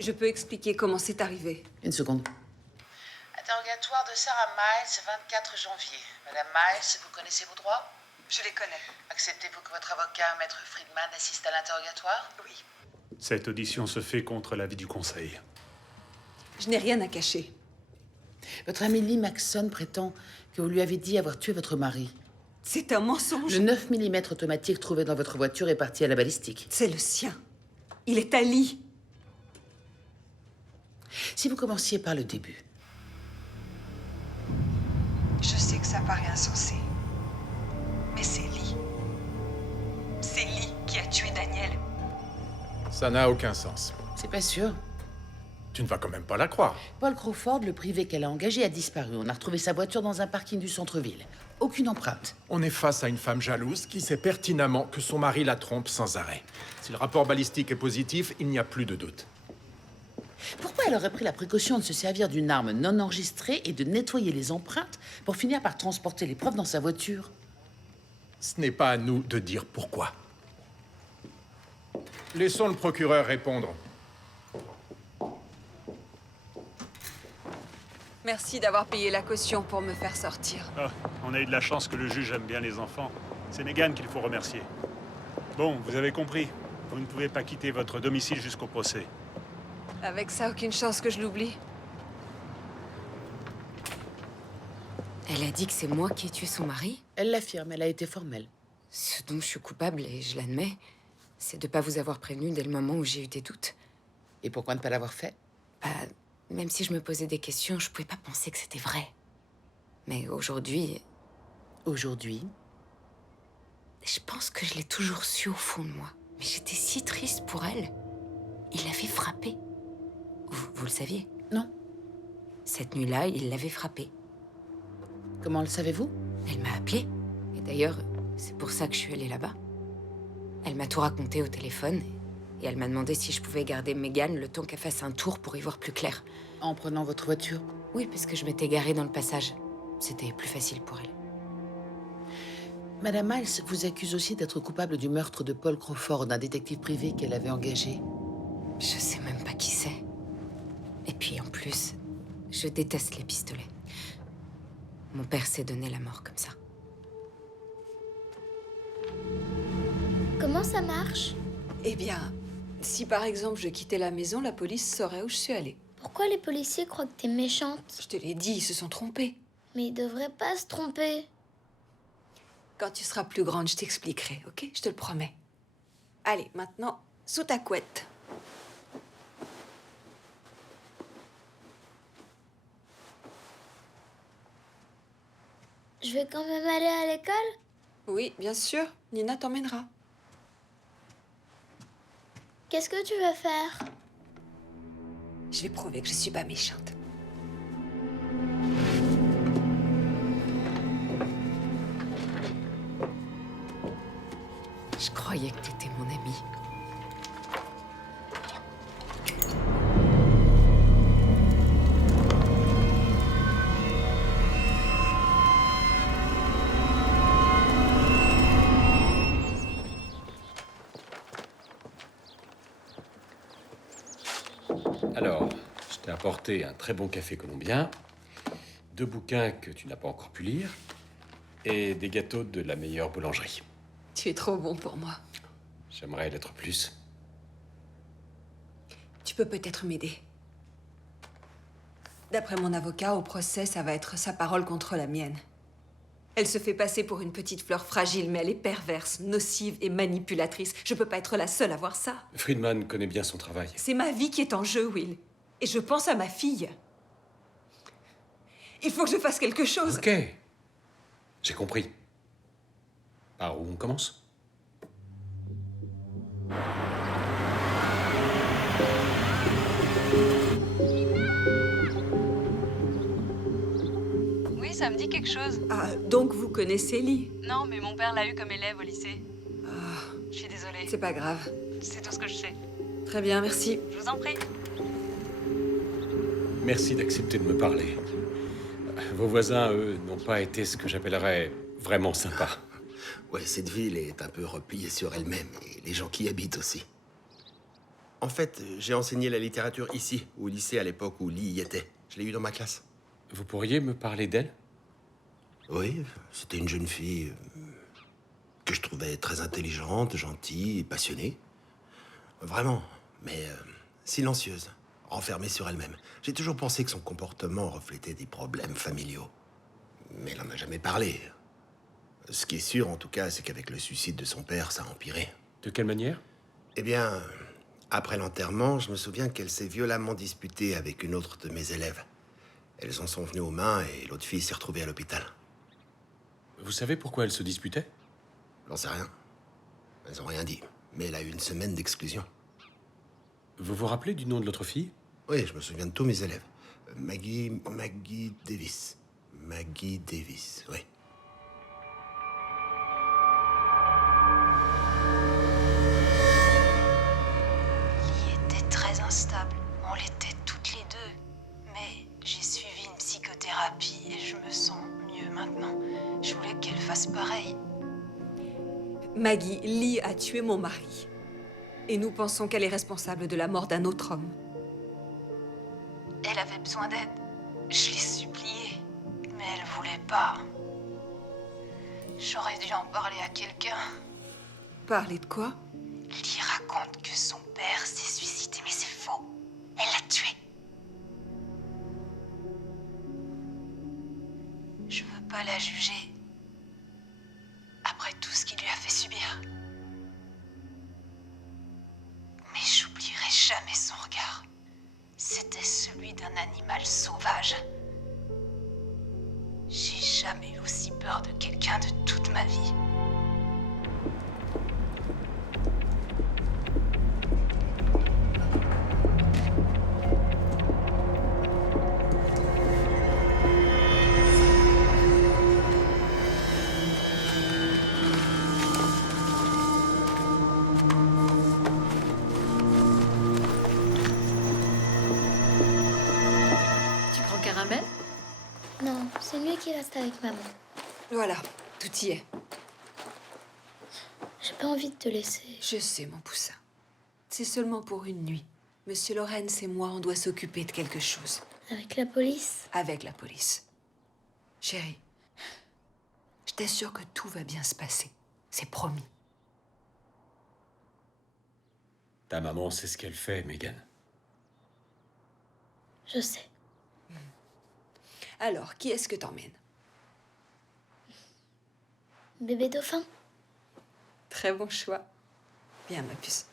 Je peux expliquer comment c'est arrivé. Une seconde. Interrogatoire de Sarah Miles, 24 janvier. Madame Miles, vous connaissez vos droits? Je les connais. Acceptez-vous que votre avocat, Maître Friedman, assiste à l'interrogatoire? Oui. Cette audition se fait contre l'avis du conseil. Je n'ai rien à cacher. Votre ami Lee Maxson prétend que vous lui avez dit avoir tué votre mari. C'est un mensonge. Le 9 mm automatique trouvé dans votre voiture est parti à la balistique. C'est le sien. Il est à Lee. Si vous commenciez par le début. Je sais que ça paraît insensé. Mais c'est Lee. C'est Lee qui a tué Daniel. Ça n'a aucun sens. C'est pas sûr. Tu ne vas quand même pas la croire. Paul Crawford, le privé qu'elle a engagé, a disparu. On a retrouvé sa voiture dans un parking du centre-ville. Aucune empreinte. On est face à une femme jalouse qui sait pertinemment que son mari la trompe sans arrêt. Si le rapport balistique est positif, il n'y a plus de doute. Pourquoi elle aurait pris la précaution de se servir d'une arme non enregistrée et de nettoyer les empreintes pour finir par transporter les preuves dans sa voiture? Ce n'est pas à nous de dire pourquoi. Laissons le procureur répondre. Merci d'avoir payé la caution pour me faire sortir. Ah, on a eu de la chance que le juge aime bien les enfants. C'est Megan qu'il faut remercier. Bon, vous avez compris. Vous ne pouvez pas quitter votre domicile jusqu'au procès. Avec ça, aucune chance que je l'oublie. Elle a dit que c'est moi qui ai tué son mari? Elle l'affirme, elle a été formelle. Ce dont je suis coupable, et je l'admets, c'est de ne pas vous avoir prévenu dès le moment où j'ai eu des doutes. Et pourquoi ne pas l'avoir fait? Bah, même si je me posais des questions, je pouvais pas penser que c'était vrai. Mais aujourd'hui... Aujourd'hui? Je pense que je l'ai toujours su au fond de moi. Mais j'étais si triste pour elle. Il l'avait frappée. Vous le saviez? Non. Cette nuit-là, il l'avait frappée. Comment le savez-vous? Elle m'a appelée. Et d'ailleurs, c'est pour ça que je suis allée là-bas. Elle m'a tout raconté au téléphone. Et elle m'a demandé si je pouvais garder Megan le temps qu'elle fasse un tour pour y voir plus clair. En prenant votre voiture? Oui, parce que je m'étais garée dans le passage. C'était plus facile pour elle. Madame Miles vous accuse aussi d'être coupable du meurtre de Paul Crawford, un détective privé qu'elle avait engagé. Je sais même pas qui c'est. Et puis en plus, je déteste les pistolets. Mon père s'est donné la mort comme ça. Comment ça marche? Eh bien, si par exemple je quittais la maison, la police saurait où je suis allée. Pourquoi les policiers croient que t'es méchante? Je te l'ai dit, ils se sont trompés. Mais ils devraient pas se tromper. Quand tu seras plus grande, je t'expliquerai, ok? Je te le promets. Allez, maintenant, sous ta couette. Je vais quand même aller à l'école? Oui, bien sûr. Nina t'emmènera. Qu'est-ce que tu vas faire? Je vais prouver que je suis pas méchante. Je croyais que t'étais mon ami. Alors, je t'ai apporté un très bon café colombien, 2 bouquins que tu n'as pas encore pu lire, et des gâteaux de la meilleure boulangerie. Tu es trop bon pour moi. J'aimerais l'être plus. Tu peux peut-être m'aider. D'après mon avocat, au procès, ça va être sa parole contre la mienne. Elle se fait passer pour une petite fleur fragile, mais elle est perverse, nocive et manipulatrice. Je peux pas être la seule à voir ça. Friedman connaît bien son travail. C'est ma vie qui est en jeu, Will. Et je pense à ma fille. Il faut que je fasse quelque chose. Ok. J'ai compris. Par où on commence? Oui, ça me dit quelque chose. Ah, donc vous connaissez Lee? Non, mais mon père l'a eu comme élève au lycée. Je suis désolée. C'est pas grave. C'est tout ce que je sais. Très bien, merci. Je vous en prie. Merci d'accepter de me parler. Vos voisins, eux, n'ont pas été ce que j'appellerais vraiment sympas. Ouais, cette ville est un peu repliée sur elle-même, et les gens qui y habitent aussi. En fait, j'ai enseigné la littérature ici, au lycée, à l'époque où Lee y était. Je l'ai eu dans ma classe. Vous pourriez me parler d'elle? Oui, c'était une jeune fille que je trouvais très intelligente, gentille et passionnée. Vraiment, mais silencieuse, renfermée sur elle-même. J'ai toujours pensé que son comportement reflétait des problèmes familiaux. Mais elle n'en a jamais parlé. Ce qui est sûr, en tout cas, c'est qu'avec le suicide de son père, ça a empiré. De quelle manière? Eh bien, après l'enterrement, je me souviens qu'elle s'est violemment disputée avec une autre de mes élèves. Elles en sont venues aux mains et l'autre fille s'est retrouvée à l'hôpital. Vous savez pourquoi elles se disputaient? J'en sais rien. Elles ont rien dit. Mais elle a eu une semaine d'exclusion. Vous vous rappelez du nom de l'autre fille? Oui, je me souviens de tous mes élèves. Maggie Davis. Maggie Davis, oui. Lee était très instable. On l'était toutes les deux. Mais j'ai suivi une psychothérapie et je me sens mieux maintenant. Je voulais qu'elle fasse pareil. Maggie, Lee a tué mon mari. Et nous pensons qu'elle est responsable de la mort d'un autre homme. Elle avait besoin d'aide. Je l'ai suppliée. Mais elle voulait pas. J'aurais dû en parler à quelqu'un. Parler de quoi? Lee raconte que son père s'est suicidé, mais c'est faux. Elle l'a tué. Je veux pas la juger. Après tout ce qu'il lui a fait subir. Mais j'oublierai jamais son regard. C'était celui d'un animal sauvage. J'ai jamais eu aussi peur de quelqu'un de toute ma vie. C'est mieux qu'il reste avec maman. Voilà, tout y est. J'ai pas envie de te laisser. Je sais, mon poussin. C'est seulement pour une nuit. Monsieur Lorenz et moi, on doit s'occuper de quelque chose. Avec la police? Avec la police. Chérie, je t'assure que tout va bien se passer. C'est promis. Ta maman sait ce qu'elle fait, Megan. Je sais. Alors, qui est-ce que t'emmènes? Bébé dauphin? Très bon choix. Viens, ma puce.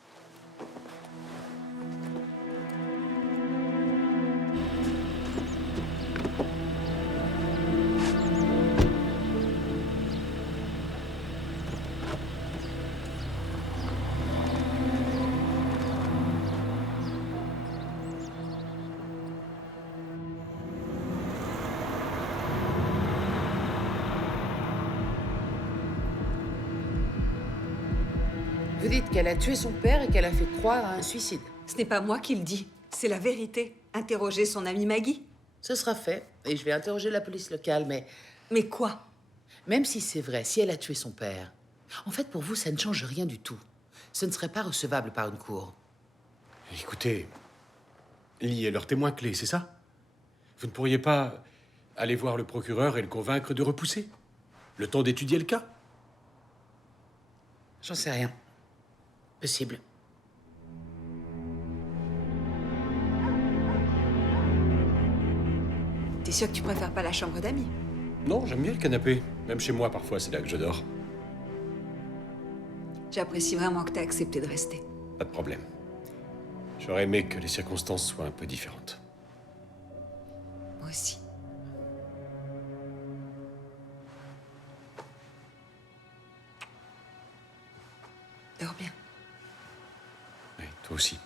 Vous dites qu'elle a tué son père et qu'elle a fait croire à un suicide. Ce n'est pas moi qui le dis, c'est la vérité. Interrogez son amie Maggie. Ce sera fait, et je vais interroger la police locale, mais... Mais quoi? Même si c'est vrai, si elle a tué son père, en fait, pour vous, ça ne change rien du tout. Ce ne serait pas recevable par une cour. Écoutez, Lee est leur témoin clé, c'est ça? Vous ne pourriez pas aller voir le procureur et le convaincre de repousser? Le temps d'étudier le cas? J'en sais rien. Possible. T'es sûr que tu préfères pas la chambre d'amis? Non, j'aime bien le canapé. Même chez moi, parfois, c'est là que je dors. J'apprécie vraiment que t'aies accepté de rester. Pas de problème. J'aurais aimé que les circonstances soient un peu différentes. Moi aussi. Dors bien. Oui, toi aussi.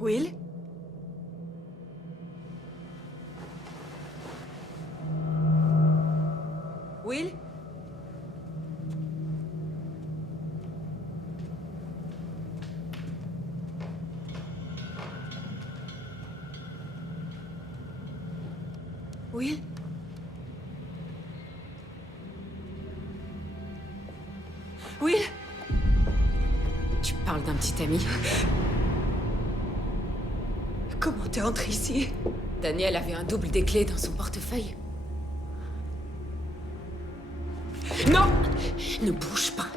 Will? Will? Will? Will? Tu parles d'un petit ami? Comment t'es entré ici? Daniel avait un double des clés dans son portefeuille. Non! Ne bouge pas.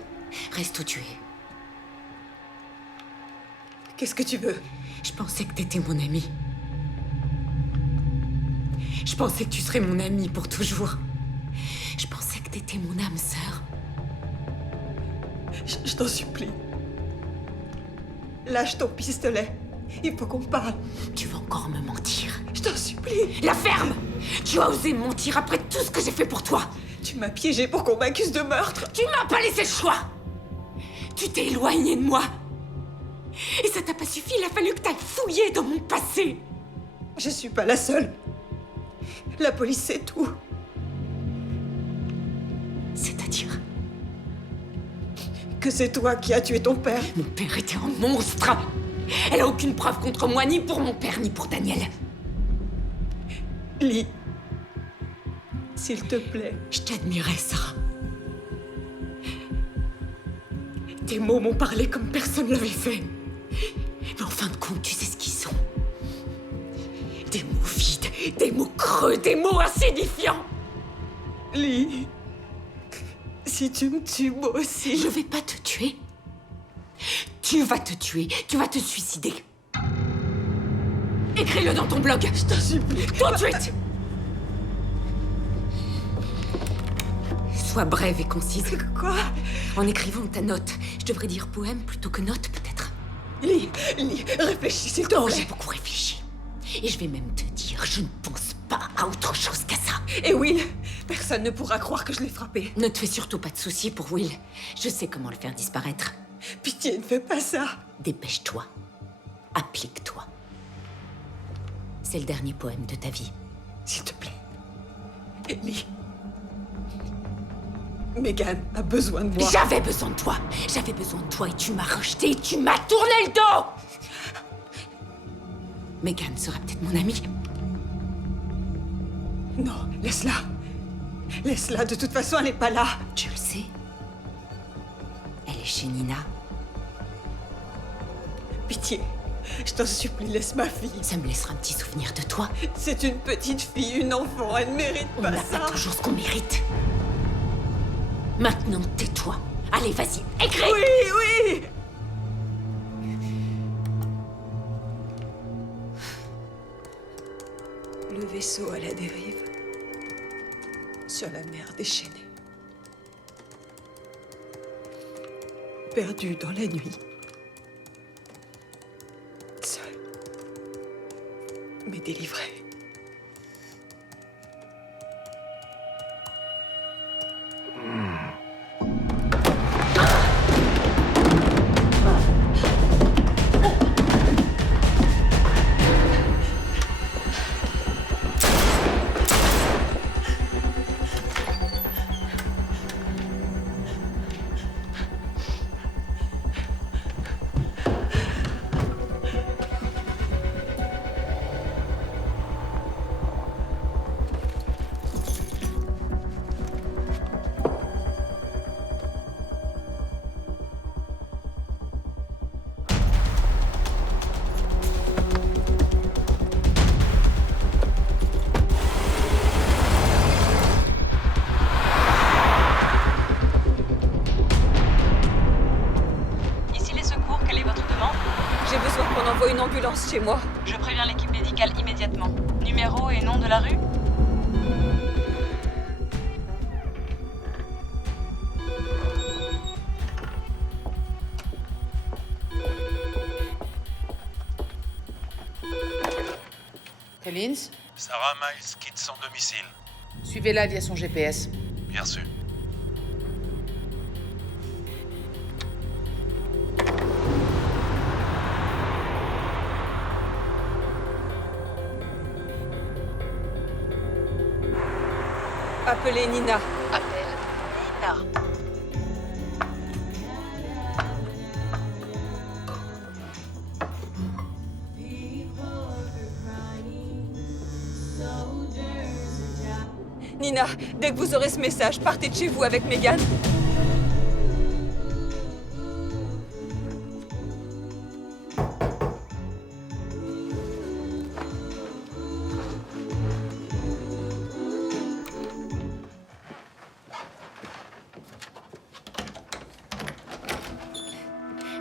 Reste où tu es. Qu'est-ce que tu veux? Je pensais que t'étais mon ami. Je pensais que tu serais mon ami pour toujours. Je pensais que t'étais mon âme sœur. Je t'en supplie. Lâche ton pistolet. Il faut qu'on parle. Tu vas encore me mentir. Je t'en supplie. La ferme! Tu as osé me mentir après tout ce que j'ai fait pour toi. Tu m'as piégé pour qu'on m'accuse de meurtre. Tu ne m'as pas laissé le choix. Tu t'es éloigné de moi. Et ça t'a pas suffi, il a fallu que t'ailles fouiller dans mon passé. Je suis pas la seule. La police sait tout. C'est-à-dire? Que c'est toi qui as tué ton père. Mon père était un monstre. Elle a aucune preuve contre moi, ni pour mon père, ni pour Daniel. Lee, s'il te plaît. Je t'admirais, Sarah. Tes mots m'ont parlé comme personne l'avait fait. Mais en fin de compte, tu sais ce qu'ils sont. Des mots vides, des mots creux, des mots insignifiants. Lee, si tu me tues, moi aussi. Je vais pas te tuer. Tu vas te tuer, tu vas te suicider. Écris-le dans ton blog. Je t'en supplie. Tout de suite. Sois brève et concise. Quoi? En écrivant ta note, je devrais dire poème plutôt que note, peut-être. Lee, réfléchis, s'il te plaît. Oh, j'ai beaucoup réfléchi. Et je vais même te dire, je ne pense pas à autre chose qu'à ça. Et Will, personne ne pourra croire que je l'ai frappé. Ne te fais surtout pas de soucis pour Will. Je sais comment le faire disparaître. Pitié, ne fais pas ça. Dépêche-toi. Applique-toi. C'est le dernier poème de ta vie. S'il te plaît. Lee. Megan a besoin de moi. J'avais besoin de toi. J'avais besoin de toi et tu m'as rejeté. Tu m'as tourné le dos. Megan sera peut-être mon amie. Non, laisse-la. Laisse-la, de toute façon, elle n'est pas là. Tu le sais. Elle est chez Nina. Pitié, je t'en supplie, laisse ma fille. Ça me laissera un petit souvenir de toi. C'est une petite fille, une enfant, elle mérite On pas n'a ça. pas toujours ce qu'on mérite. Maintenant, tais-toi. Allez, vas-y, écris. Oui, oui. Le vaisseau à la dérive. Sur la mer déchaînée. Perdu dans la nuit. Seul. Mais délivré. Une ambulance chez moi. Je préviens l'équipe médicale immédiatement. Numéro et nom de la rue? Collins? Sarah Miles quitte son domicile. Suivez-la via son GPS. Bien sûr. Appelez Nina. Appelle Nina. Nina, dès que vous aurez ce message, partez de chez vous avec Megan.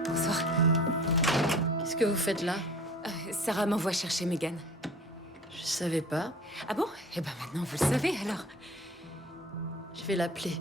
Bonsoir. Qu'est-ce que vous faites là? Sarah m'envoie chercher Megan. Je savais pas. Ah bon? Eh ben maintenant vous le savez alors. Je vais l'appeler.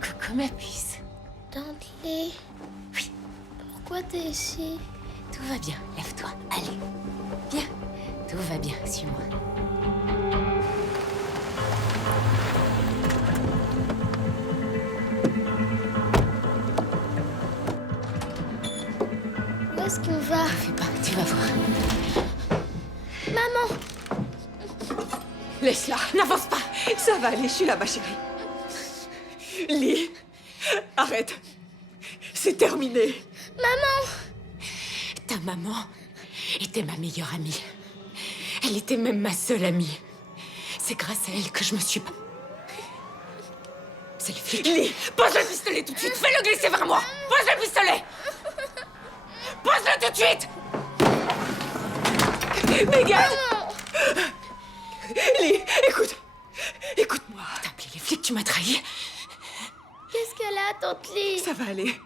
Coucou ma puce. Tante Lee. Oui. Pourquoi t'es ici? Tout va bien, lève-toi, allez. Viens, tout va bien, suis-moi. Où est-ce qu'on va? Ne fais pas, tu vas voir. Maman! Laisse-la. N'avance pas. Ça va aller, je suis là, ma chérie. Lee, arrête. C'est terminé. Maman! Ta maman était ma meilleure amie. Elle était même ma seule amie. C'est grâce à elle que je me suis pas... C'est le flic. Lee, pose le pistolet tout de suite. Fais-le glisser vers moi. Pose le pistolet. Pose-le tout de suite. Megan! Lee, écoute. Écoute-moi. T'as appelé les flics, tu m'as trahi. Qu'est-ce qu'elle a, tante Lee? Ça va aller.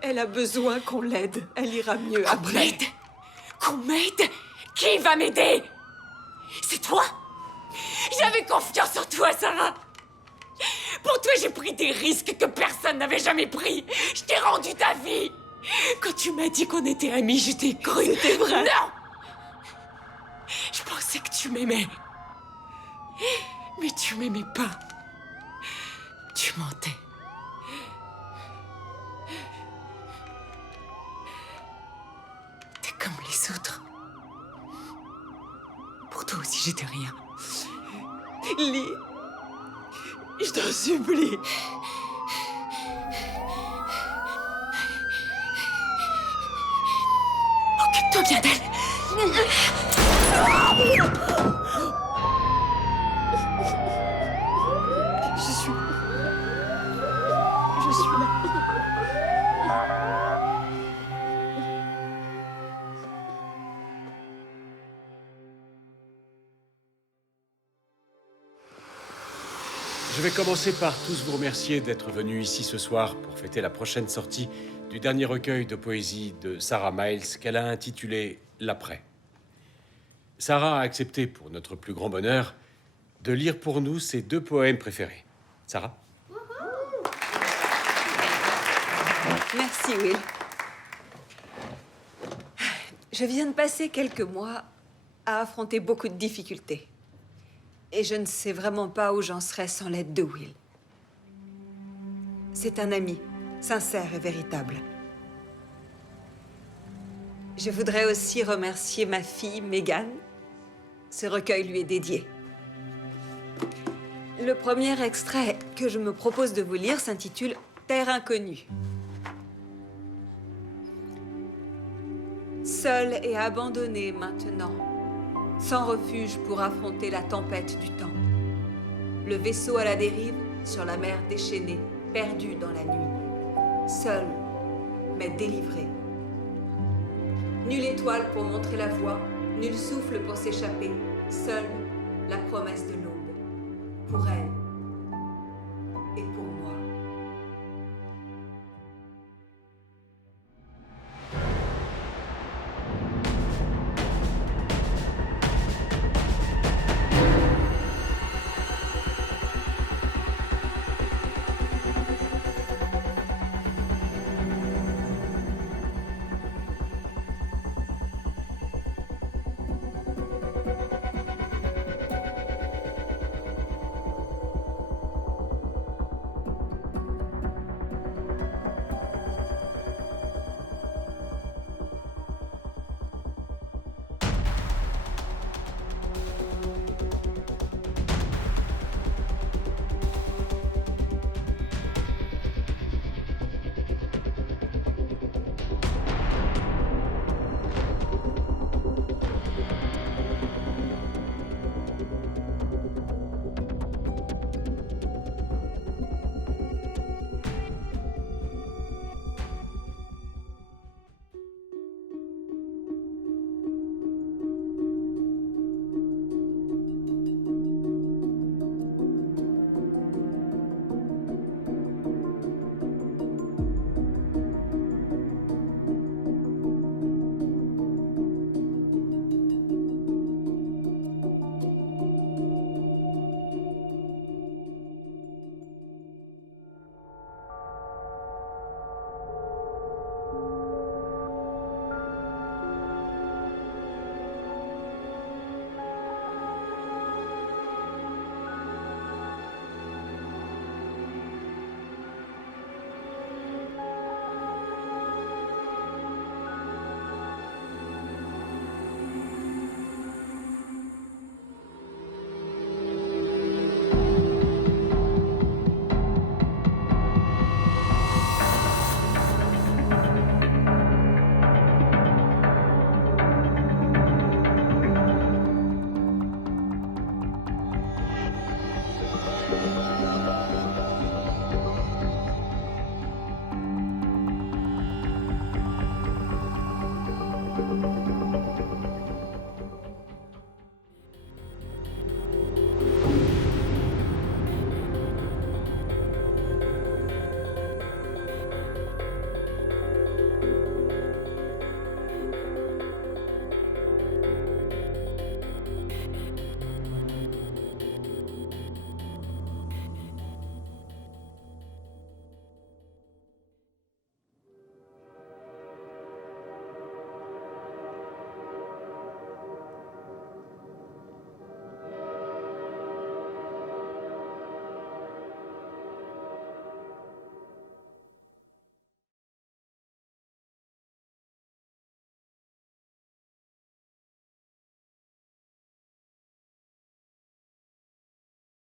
Elle a besoin qu'on l'aide. Elle ira mieux après. Qu'on m'aide? Qui va m'aider? C'est toi? J'avais confiance en toi, Sarah. Pour toi, j'ai pris des risques que personne n'avait jamais pris. Je t'ai rendu ta vie. Quand tu m'as dit qu'on était amis, je t'ai cru. C'était vrai. Non! Je pensais que tu m'aimais. Mais tu m'aimais pas. Tu mentais. T'es comme les autres. Pour toi aussi, j'étais rien. Lee, je t'en supplie. Occupe-toi bien d'elle. Je suis là. Je vais commencer par tous vous remercier d'être venus ici ce soir pour fêter la prochaine sortie du dernier recueil de poésie de Sarah Miles qu'elle a intitulé L'Après. Sarah a accepté, pour notre plus grand bonheur, de lire pour nous ses 2 poèmes préférés. Sarah? Merci, Will. Je viens de passer quelques mois à affronter beaucoup de difficultés. Et je ne sais vraiment pas où j'en serais sans l'aide de Will. C'est un ami, sincère et véritable. Je voudrais aussi remercier ma fille, Megan. Ce recueil lui est dédié. Le premier extrait que je me propose de vous lire s'intitule « Terre inconnue ». Seul et abandonné maintenant, sans refuge pour affronter la tempête du temps. Le vaisseau à la dérive, sur la mer déchaînée, perdu dans la nuit. Seul, mais délivré. Nulle étoile pour montrer la voie, nul souffle pour s'échapper. Seule la promesse de l'aube. Pour elle et pour moi.